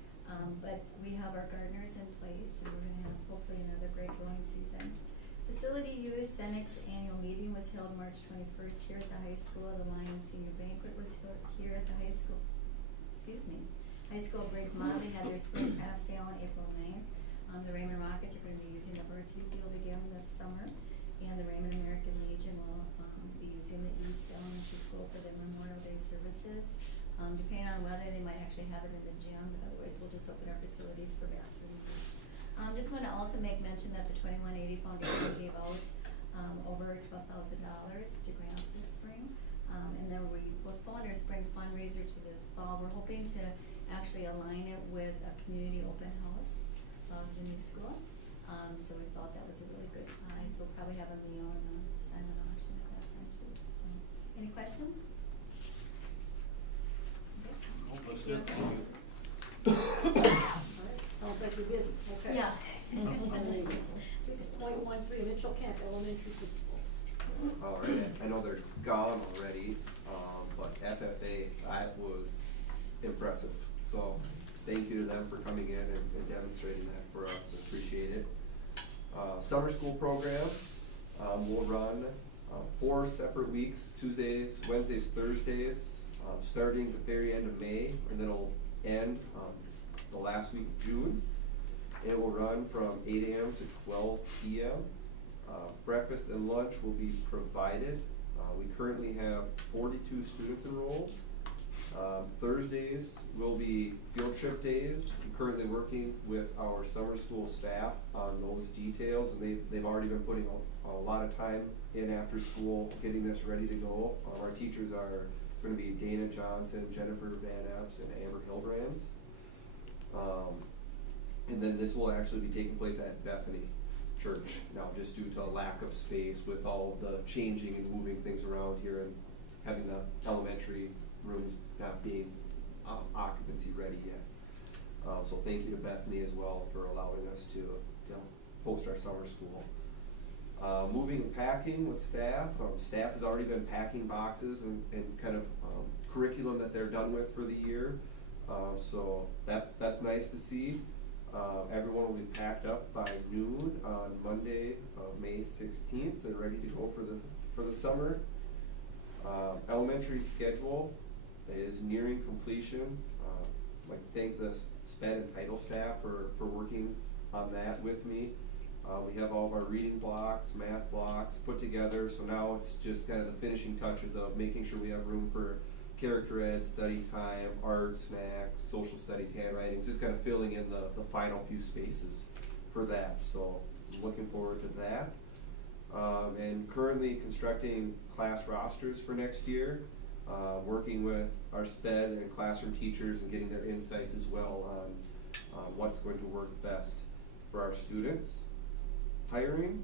But we have our gardeners in place, and we're gonna have hopefully another great growing season. Facility use, Senex annual meeting was held March 21st here at the high school. The Lions Senior Banquet was held here at the high school. High School Briggs Motley had their spring craft sale on April 9th. The Raymond Rockets are gonna be using the varsity field again this summer, and the Raymond American Legion will be using the East Elementary School for their Memorial Day services. Depending on whether they might actually have it in the gym, but otherwise we'll just open our facilities for bathroom use. Just want to also make mention that the 2180 Foundation gave out over $12,000 to grants this spring. And then we postponed our spring fundraiser to this fall. We're hoping to actually align it with a community open house of the new school. So we thought that was a really good prize. We'll probably have a meal and a silent auction at that time too. So, any questions? Looks good, thank you. Alright, sounds like you're busy, okay. Yeah. 6.13, Mitchell Camp Elementary Principal. Alright, I know they're gone already, but FFA, that was impressive. So thank you to them for coming in and demonstrating that for us, appreciate it. Summer school program, will run 4 separate weeks, Tuesdays, Wednesdays, Thursdays, starting the very end of May, and then it'll end the last week of June. It will run from 8 a.m. to 12 p.m. Breakfast and lunch will be provided. We currently have 42 students enrolled. Thursdays will be field trip days. I'm currently working with our summer school staff on those details, and they've already been putting a lot of time in after school, getting this ready to go. Our teachers are going to be Dana Johnson, Jennifer Van Epps, and Amber Hildrands. And then this will actually be taking place at Bethany Church now, just due to a lack of space with all the changing and moving things around here and having the elementary rooms not being occupancy ready yet. So thank you to Bethany as well for allowing us to host our summer school. Moving and packing with staff. Staff has already been packing boxes and kind of curriculum that they're done with for the year. So that's nice to see. Everyone will be packed up by noon on Monday, May 16th, and ready to go for the summer. Elementary schedule is nearing completion. I'd like to thank the SPED and title staff for working on that with me. We have all of our reading blocks, math blocks put together, so now it's just kind of the finishing touches of making sure we have room for character ed, study time, art, snacks, social studies, handwriting, just kind of filling in the final few spaces for that. So I'm looking forward to that. And currently constructing class rosters for next year, working with our SPED and classroom teachers and getting their insights as well on what's going to work best for our students. Hiring,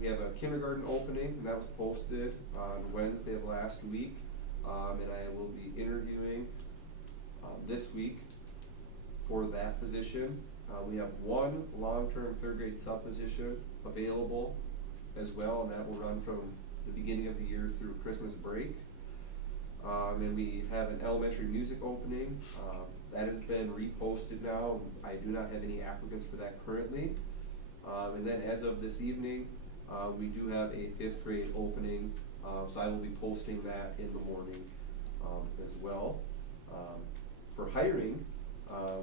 we have a kindergarten opening, and that was posted on Wednesday of last week. And I will be interviewing this week for that position. We have one long-term third grade sub position available as well, and that will run from the beginning of the year through Christmas break. And we have an elementary music opening. That has been reposted now. I do not have any applicants for that currently. And then as of this evening, we do have a 5th grade opening. So I will be posting that in the morning as well. For hiring,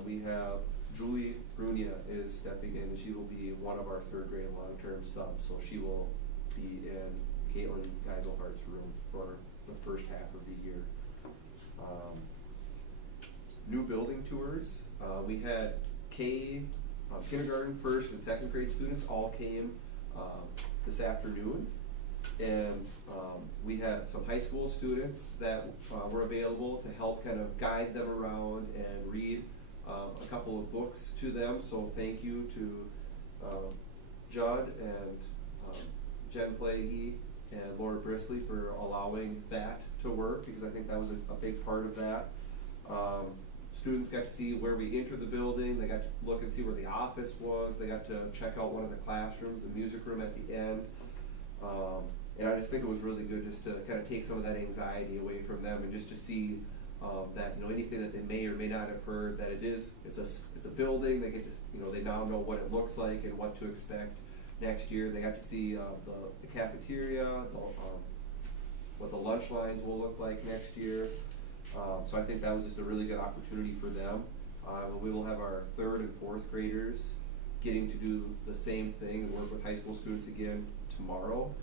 we have Julie Brunia is stepping in, and she will be one of our 3rd grade long-term subs. So she will be in Caitlin Geiselhart's room for the first half of the year. New building tours. We had kindergarten, 1st, and 2nd grade students all came this afternoon. And we had some high school students that were available to help kind of guide them around and read a couple of books to them. So thank you to Judd and Jen Plague and Laura Brisley for allowing that to work, because I think that was a big part of that. Students got to see where we entered the building. They got to look and see where the office was. They got to check out one of the classrooms, the music room at the end. And I just think it was really good just to kind of take some of that anxiety away from them, and just to see that, you know, anything that they may or may not have heard, that it's a building. They get to, you know, they now know what it looks like and what to expect next year. They got to see the cafeteria, what the lunch lines will look like next year. So I think that was just a really good opportunity for them. We will have our 3rd and 4th graders getting to do the same thing and work with high school students again tomorrow.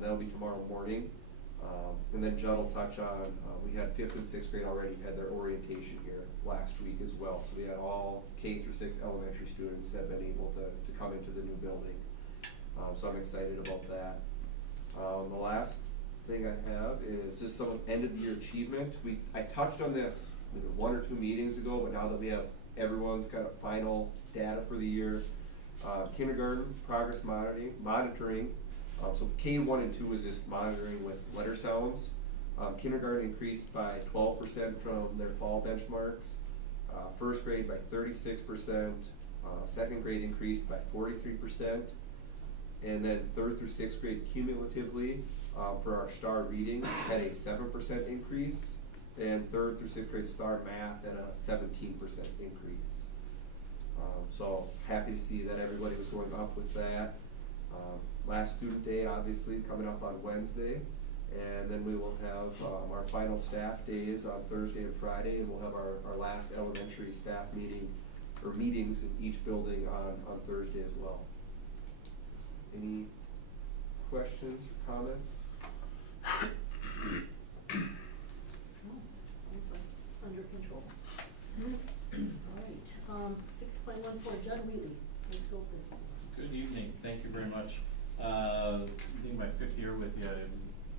That'll be tomorrow morning. And then Judd will touch on, we had 5th and 6th grade already had their orientation here last week as well. So we had all K through 6 elementary students that have been able to come into the new building. So I'm excited about that. The last thing I have is just some end of the year achievement. I touched on this 1 or 2 meetings ago, but now that we have everyone's kind of final data for the year, kindergarten progress monitoring. So K1 and 2 is just monitoring with letter sounds. Kindergarten increased by 12% from their fall benchmarks. 1st grade by 36%. 2nd grade increased by 43%. And then 3rd through 6th grade cumulatively, for our STAR reading, had a 7% increase, and 3rd through 6th grade STAR math at a 17% increase. So happy to see that everybody was going up with that. Last student day, obviously, coming up on Wednesday, and then we will have our final staff days on Thursday and Friday, and we'll have our last elementary staff meeting, or meetings in each building on Thursday as well. Any questions or comments? Sounds like it's under control. All right, 6.14, Judd Wheatley, high school principal. Good evening, thank you very much. Being my 5th year with you, you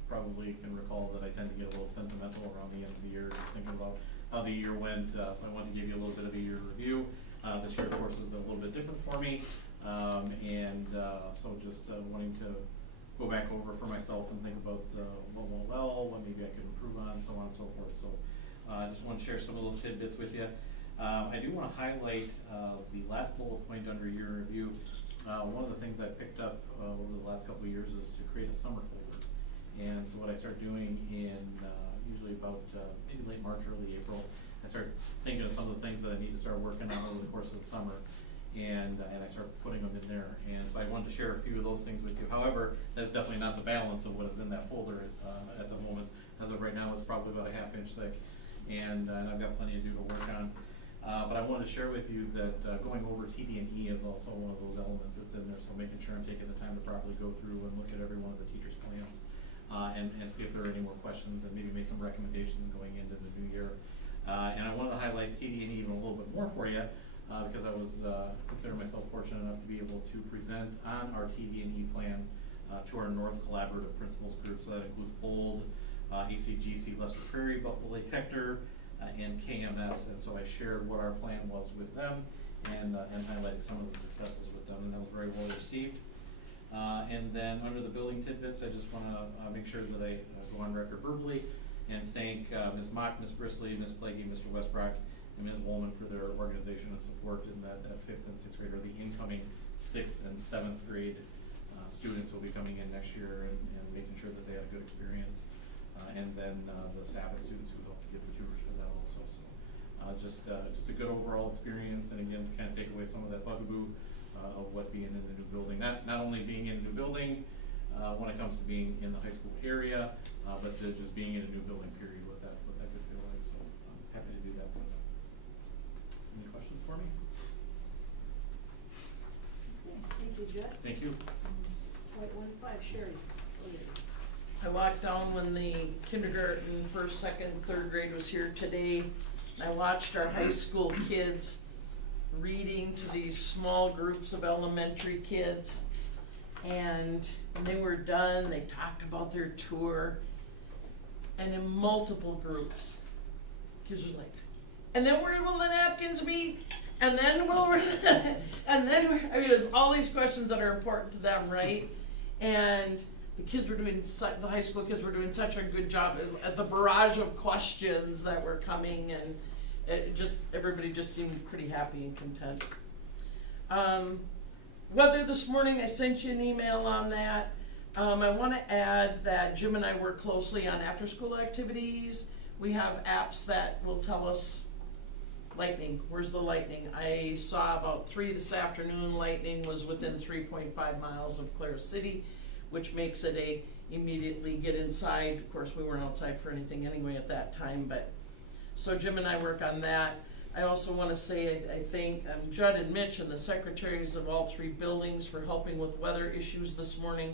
probably can recall that I tend to get a little sentimental around the end of the year, just thinking about how the year went, so I wanted to give you a little bit of a year review. This year, of course, has been a little bit different for me, so just wanting to go back over for myself and think about what went well, what maybe I could improve on, so on and so forth. So I just want to share some of those tidbits with you. I do want to highlight the last bullet point under year review. One of the things I picked up over the last couple of years is to create a summer folder. And so what I start doing in usually about maybe late March, early April, I start thinking of some of the things that I need to start working on over the course of the summer. And I start putting them in there. And so I wanted to share a few of those things with you. However, that's definitely not the balance of what is in that folder at the moment. As of right now, it's probably about a 1/2 inch thick. And I've got plenty to do to work on. But I wanted to share with you that going over TD&E is also one of those elements that's in there, so making sure I'm taking the time to properly go through and look at every one of the teachers' plans and see if there are any more questions and maybe make some recommendations going into the new year. And I wanted to highlight TD&E even a little bit more for you because I was consider myself fortunate enough to be able to present on our TD&E plan to our North Collaborative Principals group. So that includes Bold, ACGC, Lester Prairie, Buffalo Lake Hector, and KMS, and so I shared what our plan was with them and highlighted some of the successes with them, and that was very well received. And then under the building tidbits, I just want to make sure that I go on record verbally and thank Ms. Mock, Ms. Brisley, Ms. Plaguey, Mr. Westbrook, and Ms. Woolman for their organization and support in that 5th and 6th grade, or the incoming 6th and 7th grade students will be coming in next year and making sure that they had a good experience. And then the staff and students who helped to give the tours for that also. So just a good overall experience, and again, to kind of take away some of that bugaboo of what being in the new building, not only being in a new building when it comes to being in the high school area, but to just being in a new building period, what that could feel like. So I'm happy to do that for them. Any questions for me? Okay, thank you, Judd. Thank you. 6.15, Sherry. I walked down when the kindergarten, 1st, 2nd, 3rd grade was here today. I watched our high school kids reading to these small groups of elementary kids. And when they were done, they talked about their tour. And in multiple groups, kids were like, and then where will the napkins be? And then I mean, there's all these questions that are important to them, right? And the kids were doing, the high school kids were doing such a good job at the barrage of questions that were coming, and everybody just seemed pretty happy and content. Weather this morning, I sent you an email on that. I want to add that Jim and I work closely on after-school activities. We have apps that will tell us lightning. Where's the lightning? I saw about 3 this afternoon. Lightning was within 3.5 miles of Clare City, which makes it immediately get inside. Of course, we weren't outside for anything anyway at that time, but so Jim and I work on that. I also want to say I thank Judd and Mitch and the secretaries of all 3 buildings for helping with weather issues this morning.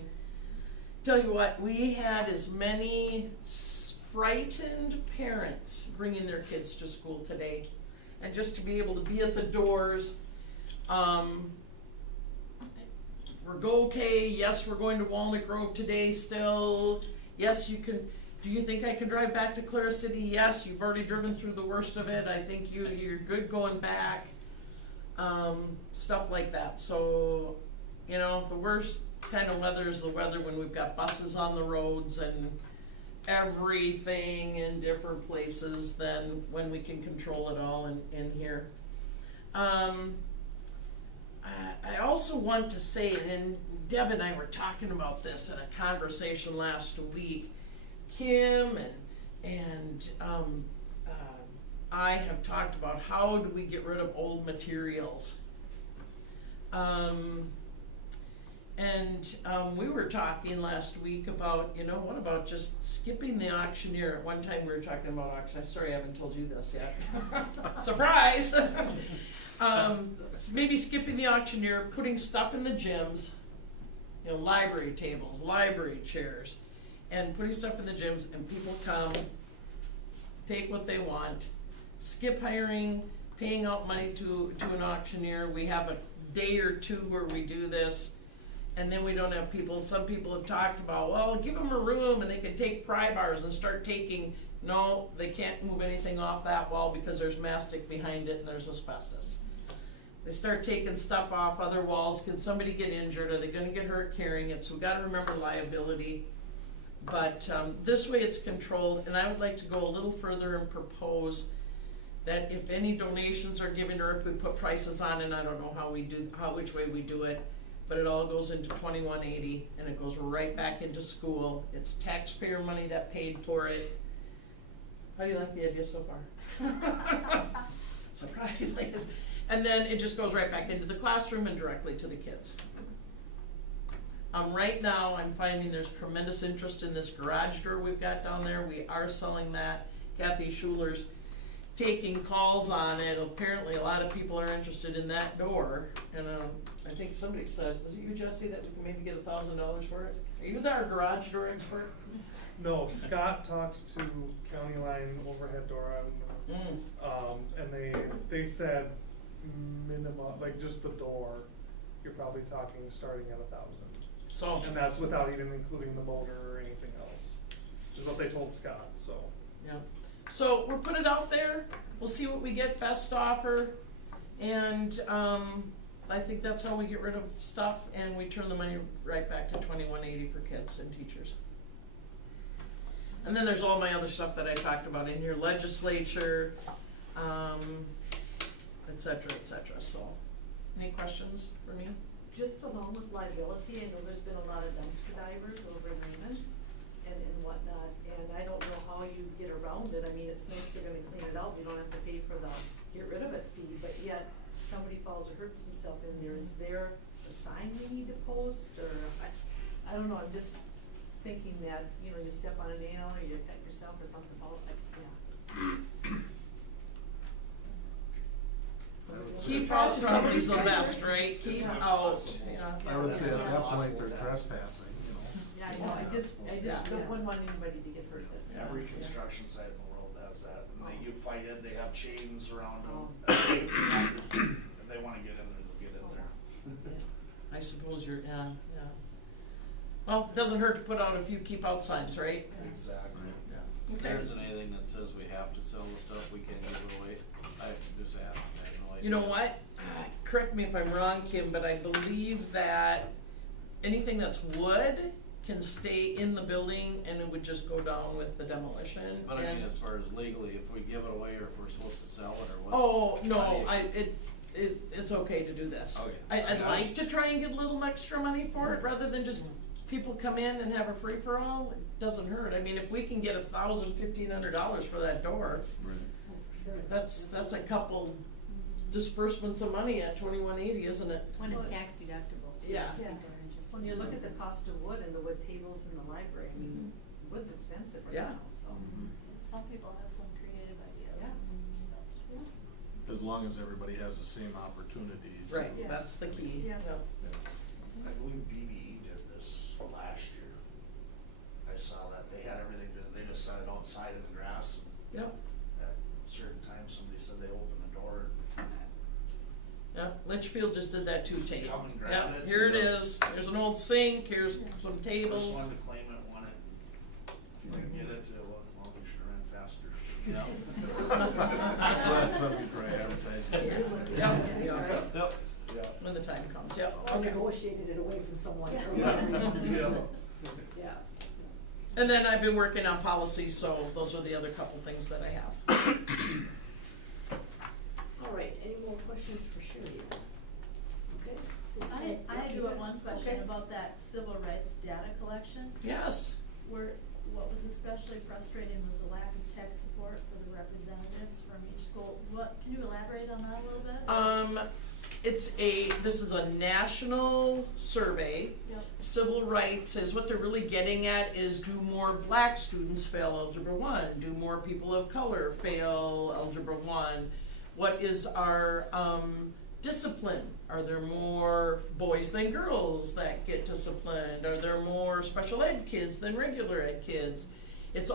Tell you what, we had as many frightened parents bringing their kids to school today, and just to be able to be at the doors. We're okay. Yes, we're going to Walnut Grove today still. Yes, you can. Do you think I can drive back to Clare City? Yes, you've already driven through the worst of it. I think you're good going back. Stuff like that. So, the worst kind of weather is the weather when we've got buses on the roads and everything in different places than when we can control it all in here. I also want to say, and Deb and I were talking about this in a conversation last week. Kim and I have talked about how do we get rid of old materials. We were talking last week about, what about just skipping the auctioneer? At one time we were talking about auction. Sorry, I haven't told you this yet. Surprise! Maybe skipping the auctioneer, putting stuff in the gyms, library tables, library chairs, and putting stuff in the gyms, and people come, take what they want, skip hiring, paying out money to an auctioneer. We have a day or two where we do this, and then we don't have people. Some people have talked about, well, give them a room and they can take pry bars and start taking. No, they can't move anything off that wall because there's mastic behind it and there's asbestos. They start taking stuff off other walls. Can somebody get injured? Are they gonna get hurt carrying it? So we gotta remember liability. But this way it's controlled, and I would like to go a little further and propose that if any donations are given, or if we put prices on, and I don't know which way we do it, but it all goes into 2180, and it goes right back into school. It's taxpayer money that paid for it. How do you like the idea so far? Surprisingly. And then it just goes right back into the classroom and directly to the kids. Right now, I'm finding there's tremendous interest in this garage door we've got down there. We are selling that. Kathy Schuler's taking calls on it. Apparently, a lot of people are interested in that door. And I think somebody said, was it you, Jesse, that we can maybe get $1,000 for it? Are you our garage door expert? No, Scott talked to County Line Overhead Door and they said minimum, like just the door, you're probably talking starting at 1,000. So, and that's without even including the motor or anything else, is what they told Scott, so. Yeah. So we'll put it out there, we'll see what we get best offer, and I think that's how we get rid of stuff, and we turn the money right back to 2180 for kids and teachers. And then there's all my other stuff that I talked about in here, legislature, et cetera, so. Any questions for me? Just along with liability, I know there's been a lot of dumpster divers over in Raymond and whatnot, and I don't know how you get around it. I mean, it's nice they're gonna clean it out, we don't have to pay for the get rid of it fee, but yet somebody falls or hurts himself in there. Is there a sign we need to post, or, I don't know, I'm just thinking that, you step on a nail or you cut yourself or something, yeah. Keep out somebody's the best, right? Keep out, yeah. I would say at that point they're trespassing, Yeah, I know, I just don't want anybody to get hurt. Every construction site in the world has that, and you fight it, they have chains around them, and they wanna get in there, they'll get in there. I suppose yeah. Well, it doesn't hurt to put out a few keep out signs, right? Exactly. If there isn't anything that says we have to sell the stuff, we can't give it away. I just ask, I have no idea. You know what? Correct me if I'm wrong, Kim, but I believe that anything that's wood can stay in the building and it would just go down with the demolition. But I mean, as far as legally, if we give it away or if we're supposed to sell it or what's. Oh, no, it's okay to do this. Okay. I'd like to try and get a little extra money for it rather than just people come in and have a free for all. It doesn't hurt. I mean, if we can get $1,000, $1,500 for that door, that's a couple disbursements of money at 2180, isn't it? When it's tax deductible. Yeah. When you look at the cost of wood and the wood tables in the library, I mean, wood's expensive right now, so. Some people have some creative ideas. Yes. As long as everybody has the same opportunities. Right, that's the key. Yeah. I believe BBE did this last year. I saw that, they had everything, they just set it outside in the grass. Yep. At certain times, somebody said they opened the door and. Yeah, Litchfield just did that too, Tate. Come and grab Yeah, it, here it is. There's an old sink, here's some tables. First one to claim it, won it. If you can get it, well, we should run faster. So that's something to try advertising. Yep. When the time comes, yep. Or negotiated it away from someone. Yeah. And then I've been working on policies, so those are the other couple things that I have. All right, any more questions for Shirley? Okay. I Yeah, do have one question okay. about that civil rights data collection. Yes. What was especially frustrating was the lack of tech support for the representatives from each school. Can you elaborate on that a little bit? This is a national survey. Yep. Civil rights is what they're really getting at is, do more black students fail Algebra 1? Do more people of color fail Algebra 1? What is our discipline? Are there more boys than girls that get disciplined? Are there more special ed kids than regular ed kids? It's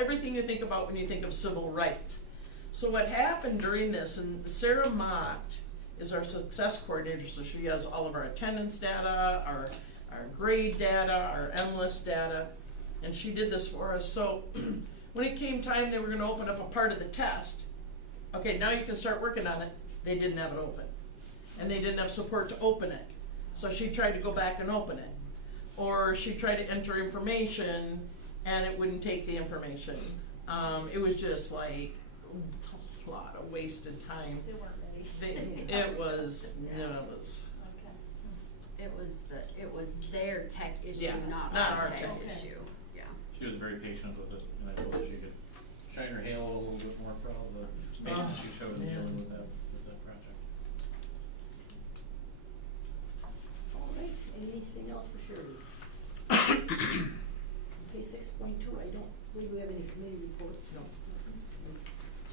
everything you think about when you think of civil rights. So what happened during this, and Sarah Mott is our success coordinator, so she has all of our attendance data, our grade data, our MLIS data, and she did this for us. So when it came time they were going to open up a part of the test, okay, now you can start working on it, they didn't have it open. And they didn't have support to open it. So she tried to go back and open it. Or she tried to enter information and it wouldn't take the information. It was just like a lot of wasted time. They weren't ready. It was. Okay. It was their tech issue, Yeah, not not our our tech tech issue. Yeah. She was very patient with it, and I told her she could shine her halo a little bit more for all the patience she showed in dealing with that project. All right, anything else for Shirley? Okay, 6.2, I don't believe we have any committee reports, so.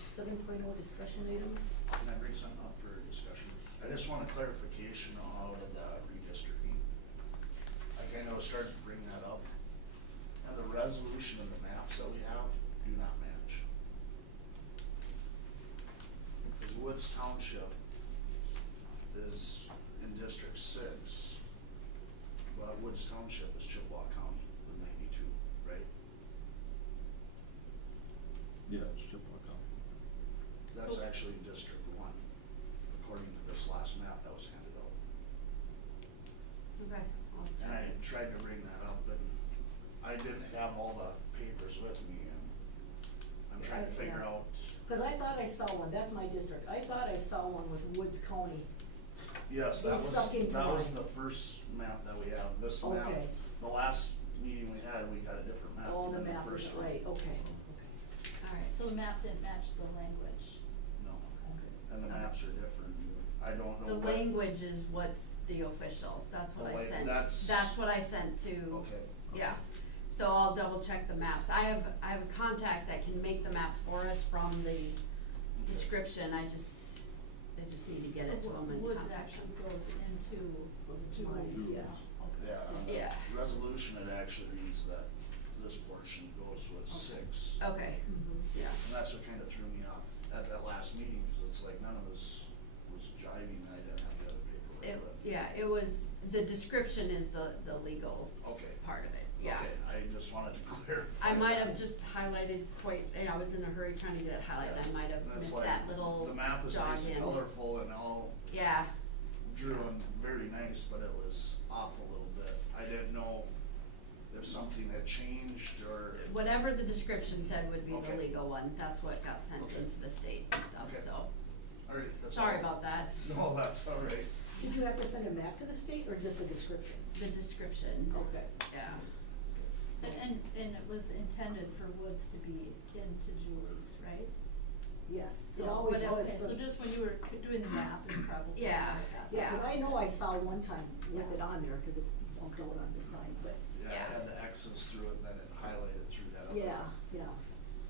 7.0, discussion items. Can I bring something up for discussion? I just want a clarification out of the redistricting. I kind of started to bring that up. And the resolution and the maps that we have do not match. Because Woods Township is in District 6, but Woods Township is Chippewa County with 92, right? Yeah, it's Chippewa County. That's actually District 1, according to this last map that was handed out. Okay. And I tried to bring that up, and I didn't have all the papers with me, and I'm trying to figure out. Cause I thought I saw one, that's my district, I thought I saw one with Woods County. Yes, They that was, stuck into that was mine. the first map that we have. This map, Okay. the last meeting we had, we got a different map Oh, the than the map was first one. right, okay. Alright, so the map didn't match the language. No, and the maps are different. I don't know The what. language is what's the official, that's what I sent. That's what I sent to. Okay. Yeah, so I'll double check the maps. I have a contact that can make the maps for us from the description, I just need to get it to them and Woods contact actually them. goes into Jules, yes. Yeah, on the Yeah. resolution, it actually reads that this portion goes with 6. Okay, yeah. And that's what kind of threw me off at that last meeting, because it's like none of this was jiving, and I didn't have the other paperwork with. Yeah, it was, the description is the legal Okay. part of it, yeah. Okay, I just wanted to clarify. I might have that. just highlighted I was in a hurry trying to get it highlighted, I might have That's missed like, that little the map is jog nice and in. colorful and all Yeah, drew and very nice, but it was off a little bit. I didn't know if something had changed or. whatever the description said would be the Okay. legal one, that's what got sent Okay. into the state and stuff, Okay. so. Alright, that's Sorry all. about that. No, that's alright. Did you have to send a map to the state or just a description? The description, Okay. yeah. And it was intended for Woods to be into Julie's, right? Yes, it So, always but was. okay, so just when you were doing the map is probably. Yeah. what happened. Yeah, cause I know I saw one time with it on there, cause it bumped out on the side, but, Yeah, Yeah. it had the X's through it, and then it highlighted through that other. yeah.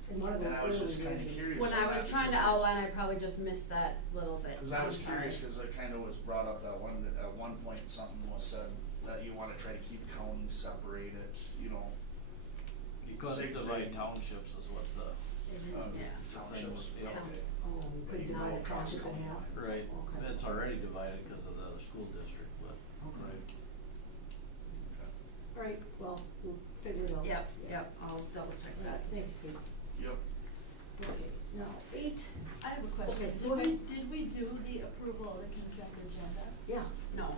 And one of those And I was early just kinda versions. curious. When I was trying to outline, I probably just missed that little bit. Cause I was I'm sorry. curious, cause it kinda was brought up that at one point, something was said that you wanna try to keep counties separated, you know. You couldn't divide townships is what the Yeah. Townships, Yeah. okay. Oh, we But could you divide go it across in county half. lines. Right, Okay. it's already divided because of the school district, but. Right. Alright, well, we'll figure it out. Yep, I'll double check that. Thanks, Kate. Yep. Okay, now, 8, I have a question. Okay, go ahead. Did we do the approval of the consent agenda? yeah. No,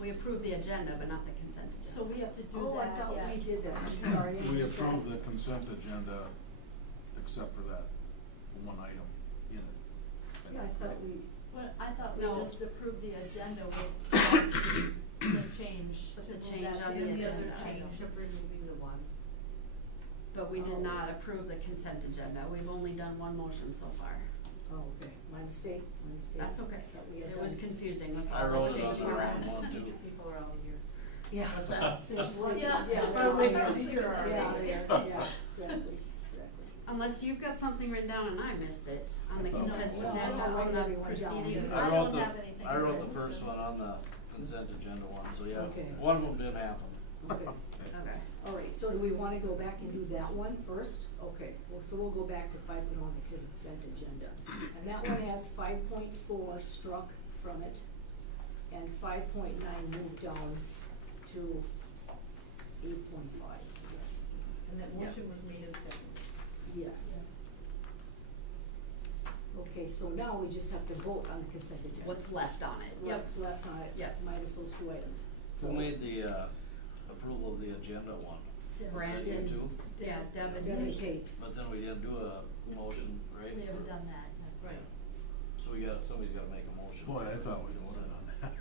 we approved the agenda, but not the consent agenda. So we have to do Oh, I that, thought yeah. we did that, I'm sorry. I We missed that. approved the consent agenda except for that one item in it. Yeah, I thought we, But I thought we No. just approved the agenda with the change to With the move change that to on the the other agenda. item. Of removing the one. But we Oh. did not approve the consent agenda. We've only done one motion so far. Oh, okay, my mistake. That's okay. Thought we had It was done- confusing with I all wrote the it on changing the around. wrong one too. People are out here. Yeah. What's that? Yeah, Yeah. exactly. Unless you've got something written down and I missed it on the No. consent No, agenda, I'm on writing the everyone down. proceedings. I I wrote don't the, have anything I wrote written. the first one on the consent agenda one, so yeah, Okay. one of them didn't happen. Okay, Okay. all right, so do we wanna go back and do that one first? Okay, well, so we'll go back to 5.0 on the consent agenda. And that one has 5.4 struck from it, and 5.9 moved down to 8.5, yes. And that Yeah. motion was made and seconded. Yes. Okay, so now we just have to vote on the consent agenda. What's left on it? Yep. What's left on it, Yep. minus those two items. So Who made the, approval of the agenda one? Brandon. You two? Yeah, Deb and Then Tate. Tate. But then we didn't do a motion, right? We haven't done that. No. Right. So somebody's gotta make a motion. Boy, I thought we voted on that.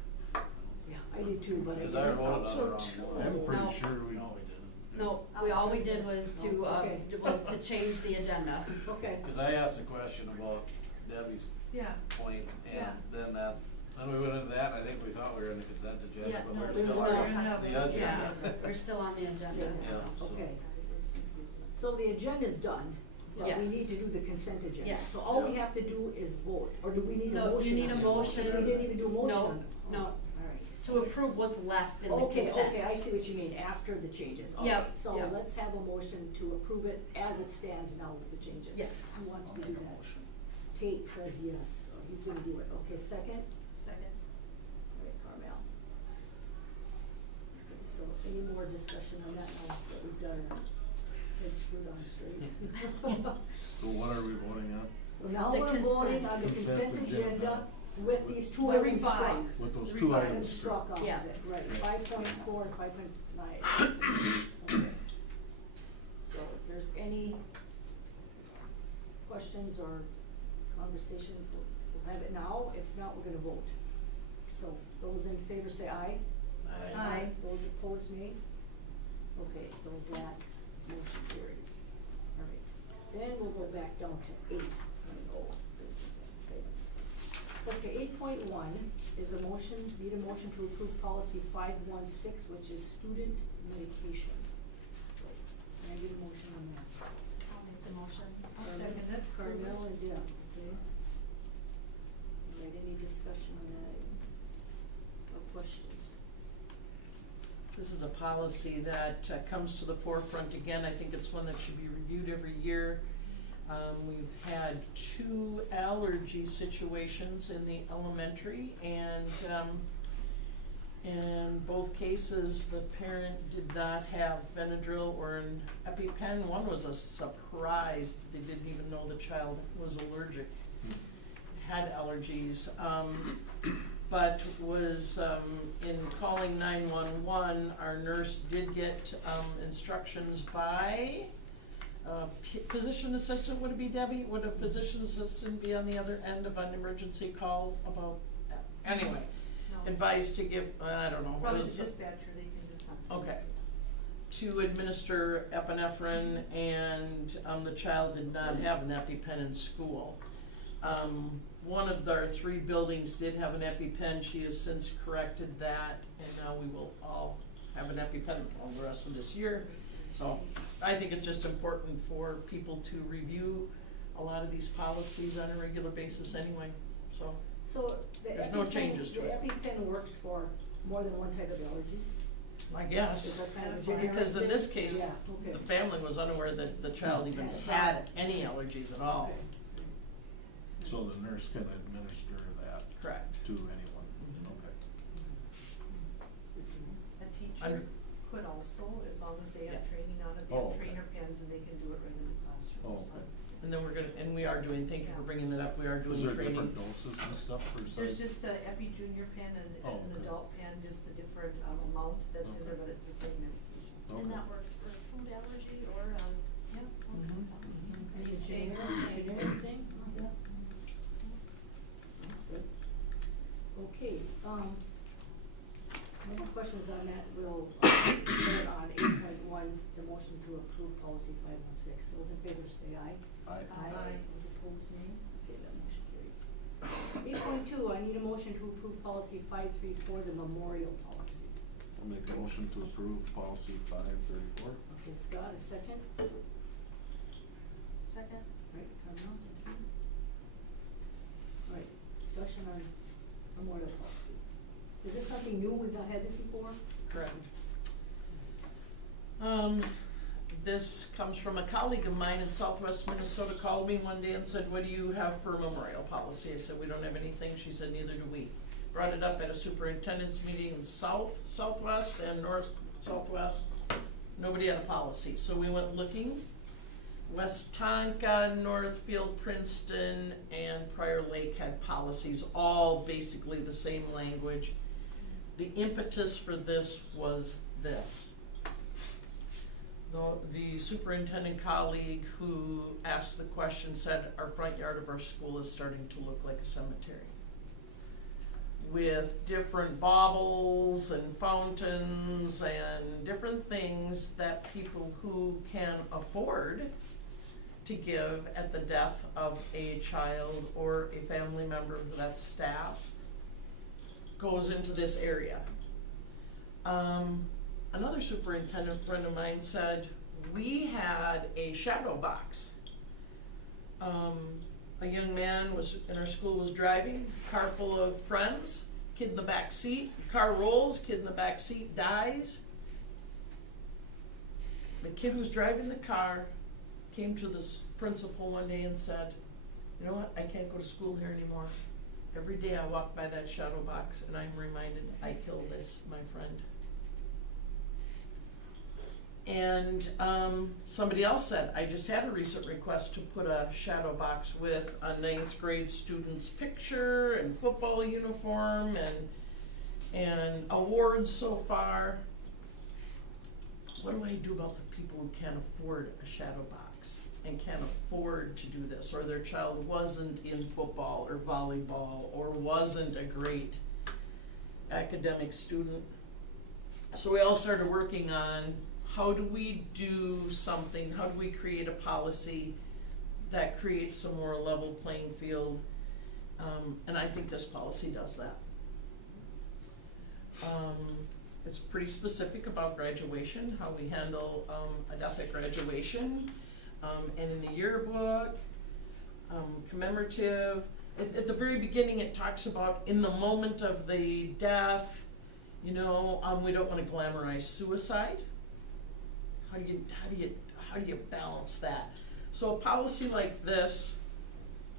Yeah, I did too, but I Because didn't. I voted on the So wrong two. one. I'm No. pretty sure we. No, we didn't. No, all we did was to, Okay. was to change the agenda. Okay, Cause I asked a question about Debbie's Yeah. point, and Yeah. then we went into that, I think we thought we were in the consent agenda, Yeah, but no, we're we still were. on the Yeah, agenda. we're still on the agenda. Yeah, so. okay. So the agenda's done, but we Yes. need to do the consent agenda. Yes. So all we have to do is vote, or do we need a No, motion? you need a on it? motion. So we didn't even do a motion No, on it? no. All right. To approve what's left in the Okay, consent. okay, I see what you mean, after the changes. All Yep, right, so yep. let's have a motion to approve it as it stands now with the changes. Yes. Who wants I'll to do make a that? motion. Kate says yes, so he's gonna do it. Okay, second? Second. All right, Carmel. Okay, so any more discussion on that now that we've done our heads screwed on straight? So what are we voting on? So now The we're voting on the Consent consent agenda. agenda with these two The items struck. revised. With those The two revised. items Struck off of Yeah. it, right, Right. 5.4 and 5.9. Okay. So if there's any questions or conversation, we'll have it now, if not, we're gonna vote. So those in favor say aye. Aye. Those opposed, nay. Okay, so that motion carries. All right, then we'll go back down to 8.0, business and payments. Okay, 8.1 is a motion, need a motion to approve policy 516, which is student medication. So, can I get a motion on that? I'll make the motion. I'll second it. Carmel and Deb, okay? All right, any discussion on that item? Or questions? This is a policy that comes to the forefront again. I think it's one that should be reviewed every year. We've had 2 allergy situations in the elementary, and in both cases, the parent did not have Benadryl or an EpiPen. One was a surprise. They didn't even know the child was allergic, had allergies. But was, in calling 911, our nurse did get, instructions by, physician assistant, would it be Debbie? Would a physician assistant be on the other end of an emergency call about, anyway, No. advised to give, I don't know. it Probably was- the dispatcher, they can do something. Okay. To administer epinephrine, and the child did not have an EpiPen in school. One of our 3 buildings did have an EpiPen. She has since corrected that, and now we will all have an EpiPen all the rest of this year. So I think it's just important for people to review a lot of these policies on a regular basis anyway, so. So the There's no EpiPen- changes to it. The EpiPen works for more than one type of allergy? I guess, Is that kind of a generic because in thing? this case, Yeah, okay. the family was unaware that the child even had any allergies at all. Okay. So the nurse can administer that Correct. to anyone, okay. A teacher Under- could also, as long as they have Yeah. training on it, they Oh, have okay. trainer pens and they can do it right in the classroom, Oh, so. okay. And then we're gonna, and we are doing, thank you for bringing that up, we are doing Is there training. different doses and stuff for size? There's just a Epi Junior pen and Oh, an okay. adult pen, just a different amount that's in there, Okay. but it's the same medication. Okay. And that works for food allergy or, Yeah. Mhm. Any generic thing? Yeah. That's good. questions on that, we'll, vote on 8.1, the motion to approve policy 516. Those in favor say aye. Aye. Aye. Those opposed, nay. Okay, that motion carries. 8.2, I need a motion to approve policy 534, the memorial policy. I'll make a motion to approve policy 534. Okay, Scott, a second. Second. Right, Carmel, thank you. All right, discussion on memorial policy. Is this something new? We've not had this before? Correct. This comes from a colleague of mine in Southwest Minnesota, called me one day and said, what do you have for memorial policy? I said, we don't have anything. She said, neither do we. Brought it up at a superintendent's meeting in Southwest and North Southwest. Nobody had a policy, so we went looking. West Tonka, Northfield, Princeton, and Prior Lake had policies, all basically the same language. The impetus for this was this. The superintendent colleague who asked the question said, our front yard of our school is starting to look like a cemetery, with different baubles and fountains and different things that people who can afford to give at the death of a child or a family member of that staff goes into this area. Another superintendent friend of mine said, we had a shadow box. A young man was in our school, was driving, car full of friends, kid in the back seat, car rolls, kid in the back seat dies. The kid who was driving the car came to this principal one day and said, you know what, I can't go to school here anymore. Every day I walk by that shadow box and I'm reminded I killed this, my friend. And somebody else said, I just had a recent request to put a shadow box with a 9th grade student's picture and football uniform and awards so far. What do I do about the people who can't afford a shadow box and can't afford to do this, or their child wasn't in football or volleyball or wasn't a great academic student? So we all started working on, how do we do something, how do we create a policy that creates a more level playing field? And I think this policy does that. It's pretty specific about graduation, how we handle a death at graduation, and in the yearbook, commemorative. At the very beginning it talks about in the moment of the death, you know, we don't want to glamorize suicide. How do you balance that? So a policy like this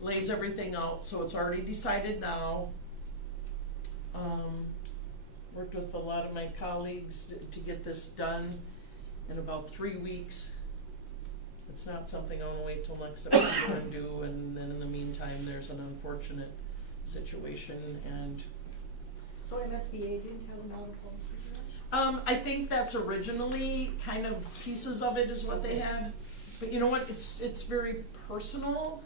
lays everything out, so it's already decided now. Worked with a lot of my colleagues to get this done in about 3 weeks. It's not something I want to wait till next September and do, and then in the meantime there's an unfortunate situation. And So MSBA didn't have a model policy for that? I think that's originally kind of pieces of it is what they had, but you know what, it's very personal,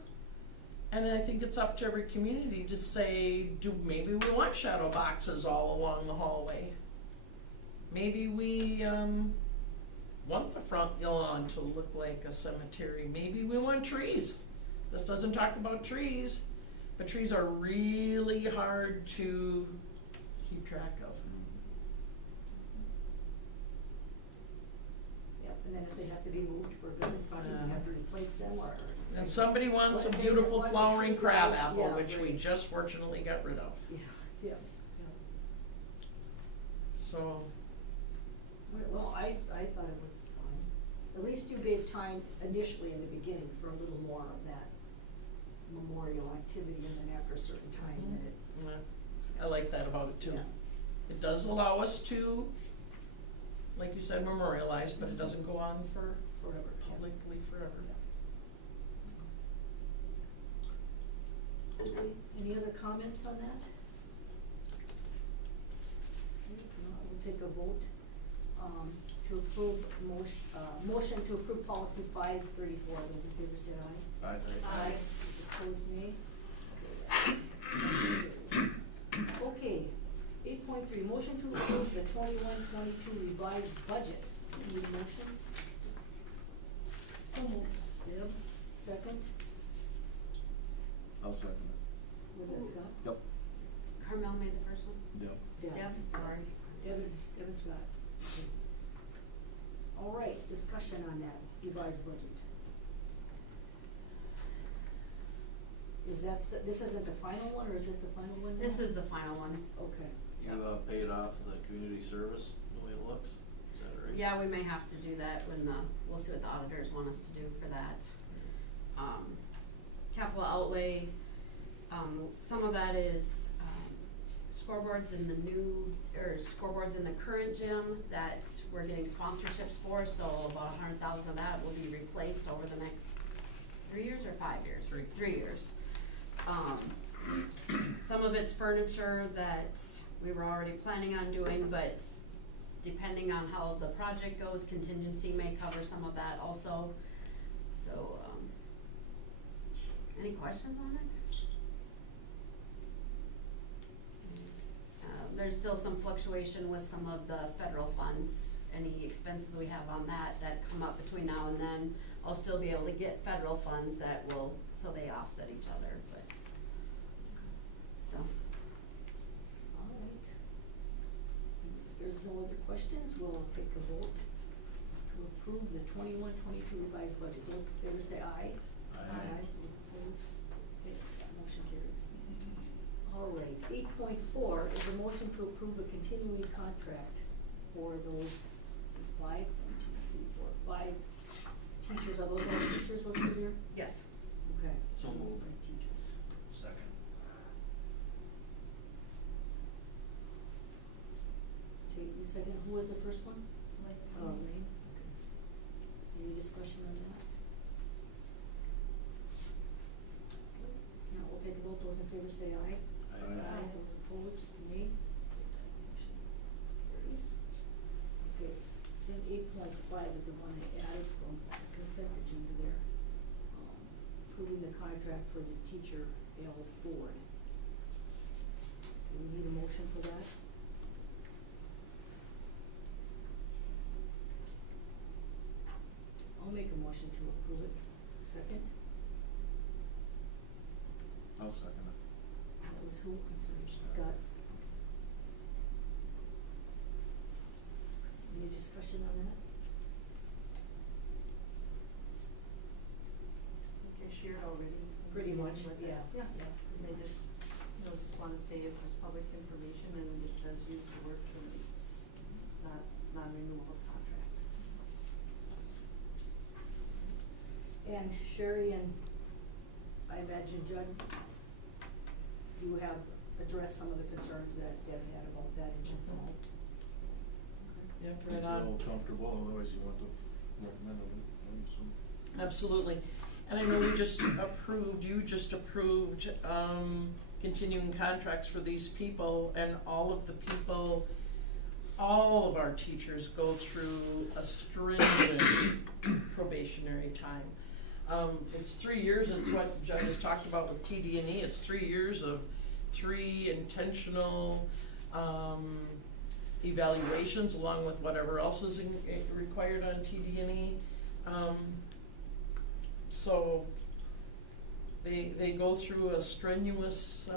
and I think it's up to every community to say, maybe we want shadow boxes all along the hallway. Maybe we want the front lawn to look like a cemetery. Maybe we want trees. This doesn't talk about trees, but trees are really hard to keep track of. And then if they have to be moved for a building project, you have to replace them, or. And somebody wants a beautiful flowering crab apple, which we just fortunately got rid of. Yeah. So. Well, I thought it was fine. At least you gave time initially in the beginning for a little more of that memorial activity, and then after a certain time, then it. I like that about it too. Yeah. It does allow us to, like you said, memorialize, but it doesn't go on for forever, publicly forever. Okay, any other comments on that? Okay, now we'll take a vote, to approve motion to approve policy 534. Those in favor say aye. Aye. Aye. Those opposed, nay. Okay, 8.3, motion to approve the 21-22 revised budget. Need a motion? So moved. Deb, second. I'll second it. Was that Scott? Yep. Carmel made the first one. Yep. Deb, sorry. Deb and Scott. Okay. All right, discussion on that revised budget. Is that, this isn't the final one, or is this the final one now? This is the final one. Okay. You paid off the community service, the way it looks, is that right? Yeah, we may have to do that when we'll see what the auditors want us to do for that. Capital outlay, some of that is, scoreboards in the scoreboards in the current gym that we're getting sponsorships for, so about 100,000 of that will be replaced over the next 3 years or 5 years? 3 years. Some of it's furniture that we were already planning on doing, but depending on how the project goes, contingency may cover some of that also. So, any questions on it? There's still some fluctuation with some of the federal funds, any expenses we have on that come up between now and then. I'll still be able to get federal funds that will, so they offset each other, but, so. All right. If there's no other questions, we'll take a vote to approve the 21-22 revised budget. Those in favor say aye. Aye. Those opposed? Okay, that motion carries. All right, 8.4 is a motion to approve a continuing contract for those 5 teachers. Are those all the teachers listed here? Yes. Okay. So moved. 5 teachers. Second. Take the second, who was the first one? Lane. Okay. Any discussion on that? Okay, now we'll take a vote. Those in favor say aye. Aye. Those opposed, nay. Motion carries. Okay, then 8.5 is the one I added from consent agenda there. Approving the contract for the teacher, L. Ford. Do we need a motion for that? I'll make a motion to approve it. Second? I'll second it. That was who? I'm sorry, Scott. Any discussion on that? Okay, shared already. Pretty much, yeah. Yeah, and they just wanna say if there's public information and it does use the word terminates, not non-renewal of contract. And Sherry and I imagine Judd, you have addressed some of the concerns that Deb had about that in general. Yep, If right you on. feel comfortable, otherwise you want to recommend it, so. Absolutely. And I know you just approved, continuing contracts for these people, and all of our teachers go through a stringent probationary time. It's 3 years, it's what Judd has talked about with TD&E, it's 3 years of 3 intentional, evaluations along with whatever else is required on TD&E. So they go through a strenuous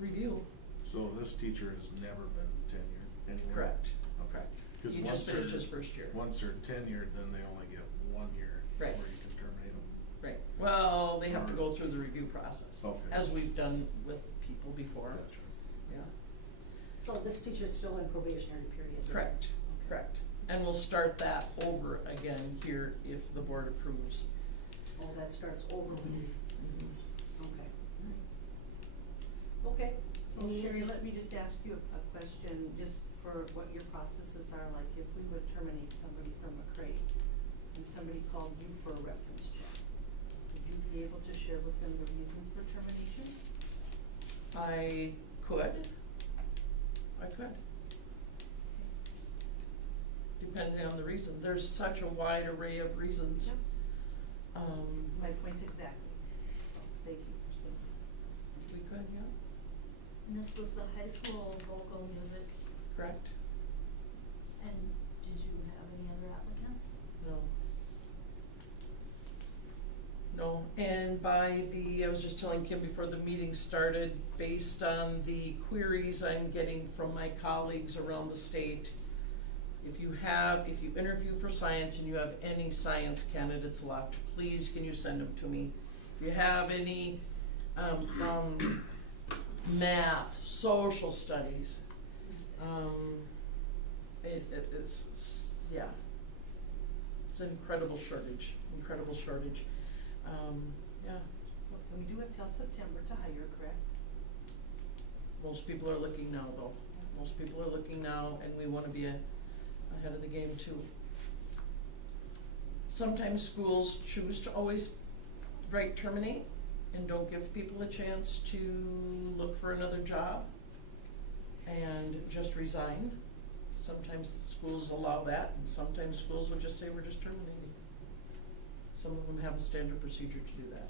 review. So this teacher has never been tenured anywhere? Correct. Okay. Correct. 'Cause He once just finished they're- his first year. Once they're tenured, then they only get 1 year. Right. Where you can terminate them. Right. Well, they have to go through the review process, Okay. as we've done with people before. Gotcha. Yeah. So this teacher's still in probationary period? Correct. Correct. And we'll start that over again here if the board approves. Oh, that starts over with you. Mm-hmm. Okay. Okay. So Sherry, let me just ask you a question, just for what your processes are, like if we would terminate somebody from a crate and somebody called you for a reference check, would you be able to share with them the reasons for termination? I could. Depending on the reason. There's such a wide array of reasons. Yep. My point exactly. So, thank you for saying that. We could, yeah. And this was the high school vocal music, correct? and did you have any other applicants? No. No, and I was just telling Kim before the meeting started, based on the queries I'm getting from my colleagues around the state, if you interview for science and you have any science candidates left, please can you send them to me? If you have any, math, social studies, it's an incredible shortage. Yeah, And we do have till September to hire, correct? most people are looking now though. Most people are looking now, and we wanna be ahead of the game too. Sometimes schools choose to always write terminate and don't give people a chance to look for another job and just resign. Sometimes schools allow that, and sometimes schools will just say, we're just terminating. Some of them have a standard procedure to do that.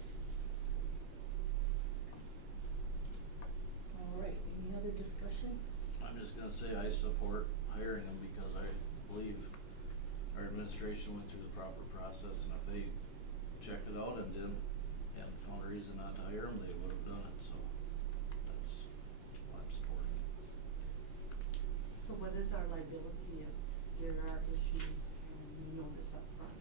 All right, any other discussion? I'm just gonna say I support hiring them because I believe our administration went through the proper process, and if they checked it out and found a reason not to hire them, they would have done it, so that's what I'm supporting. So what is our liability if there are issues and we know this up front?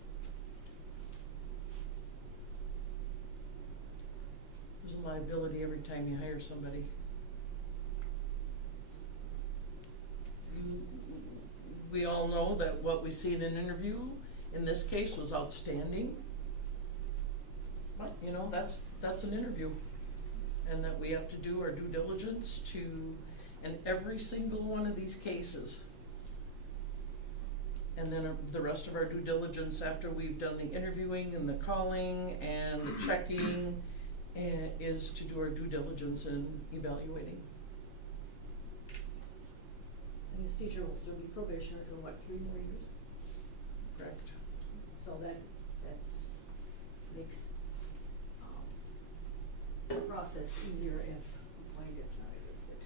There's a liability every time you hire somebody. We all know that what we see in an interview, in this case, was outstanding. But, you know, that's an interview. And that we have to do our due diligence in every single one of these cases. And then the rest of our due diligence after we've done the interviewing and the calling and the checking is to do our due diligence in evaluating. And this teacher will still be probationary for what, 3 more years? Correct. So that's makes the process easier if we find it's not a good fit.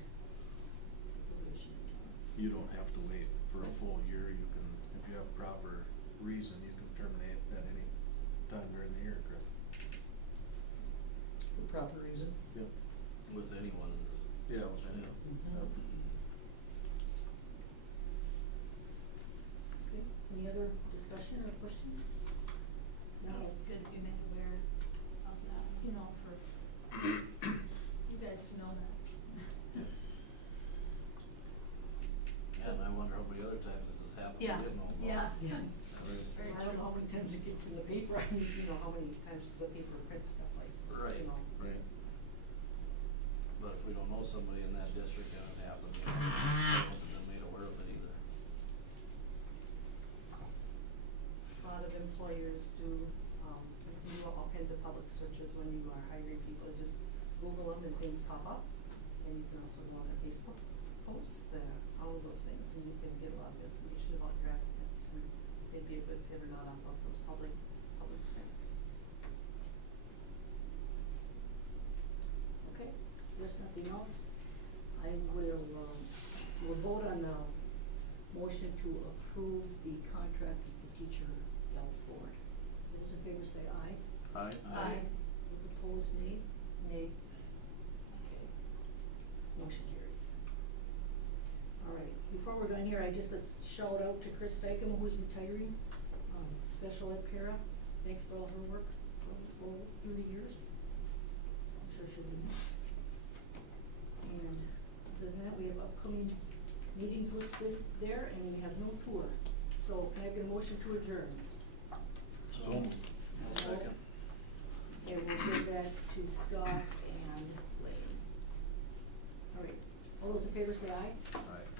Probation terms. You don't have to wait for a full year, you can, if you have proper reason, you can terminate at any time during the year, correct? For proper reason. Yep. With anyone in this. Yeah, with any. Okay, any other discussion or questions? No. Yes, it's good to be made aware of that, you know, for you guys to know that. Yeah, and I wonder how many other times this has happened, we Yeah, didn't know about. yeah. Very I don't know how many times it gets in the paper, I mean, you know, how many times does the paper print stuff like this, Right. you know? Right. But if we don't know somebody in that district and it happened, we haven't been made aware of it either. A lot of employers do all kinds of public searches when you are hiring people, just Google them and things pop up. And you can also go on their Facebook posts, all of those things, and you can get a lot of information about your applicants and if they'd be a good fit or not off of those public sites. Okay, if there's nothing else, I will, we'll vote on the motion to approve the contract with the teacher, Del Ford. Those in favor say aye. Aye. Aye. Those opposed, nay? Nay. Okay. Motion carries. All right, before we're done here, I just a shout out to Chris Dykem, who's retiring, special ed para. Thanks for all her work through the years. So I'm sure she'll be missed. And other than that, we have upcoming meetings listed there, and we have no tour. So can I get a motion to adjourn? So, no second. And we'll give that to Scott and Lane. All right, all those in favor say aye.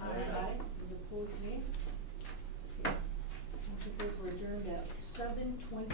Aye. Aye. Those opposed, nay. Okay. Motion carries, we're adjourned at 7:20.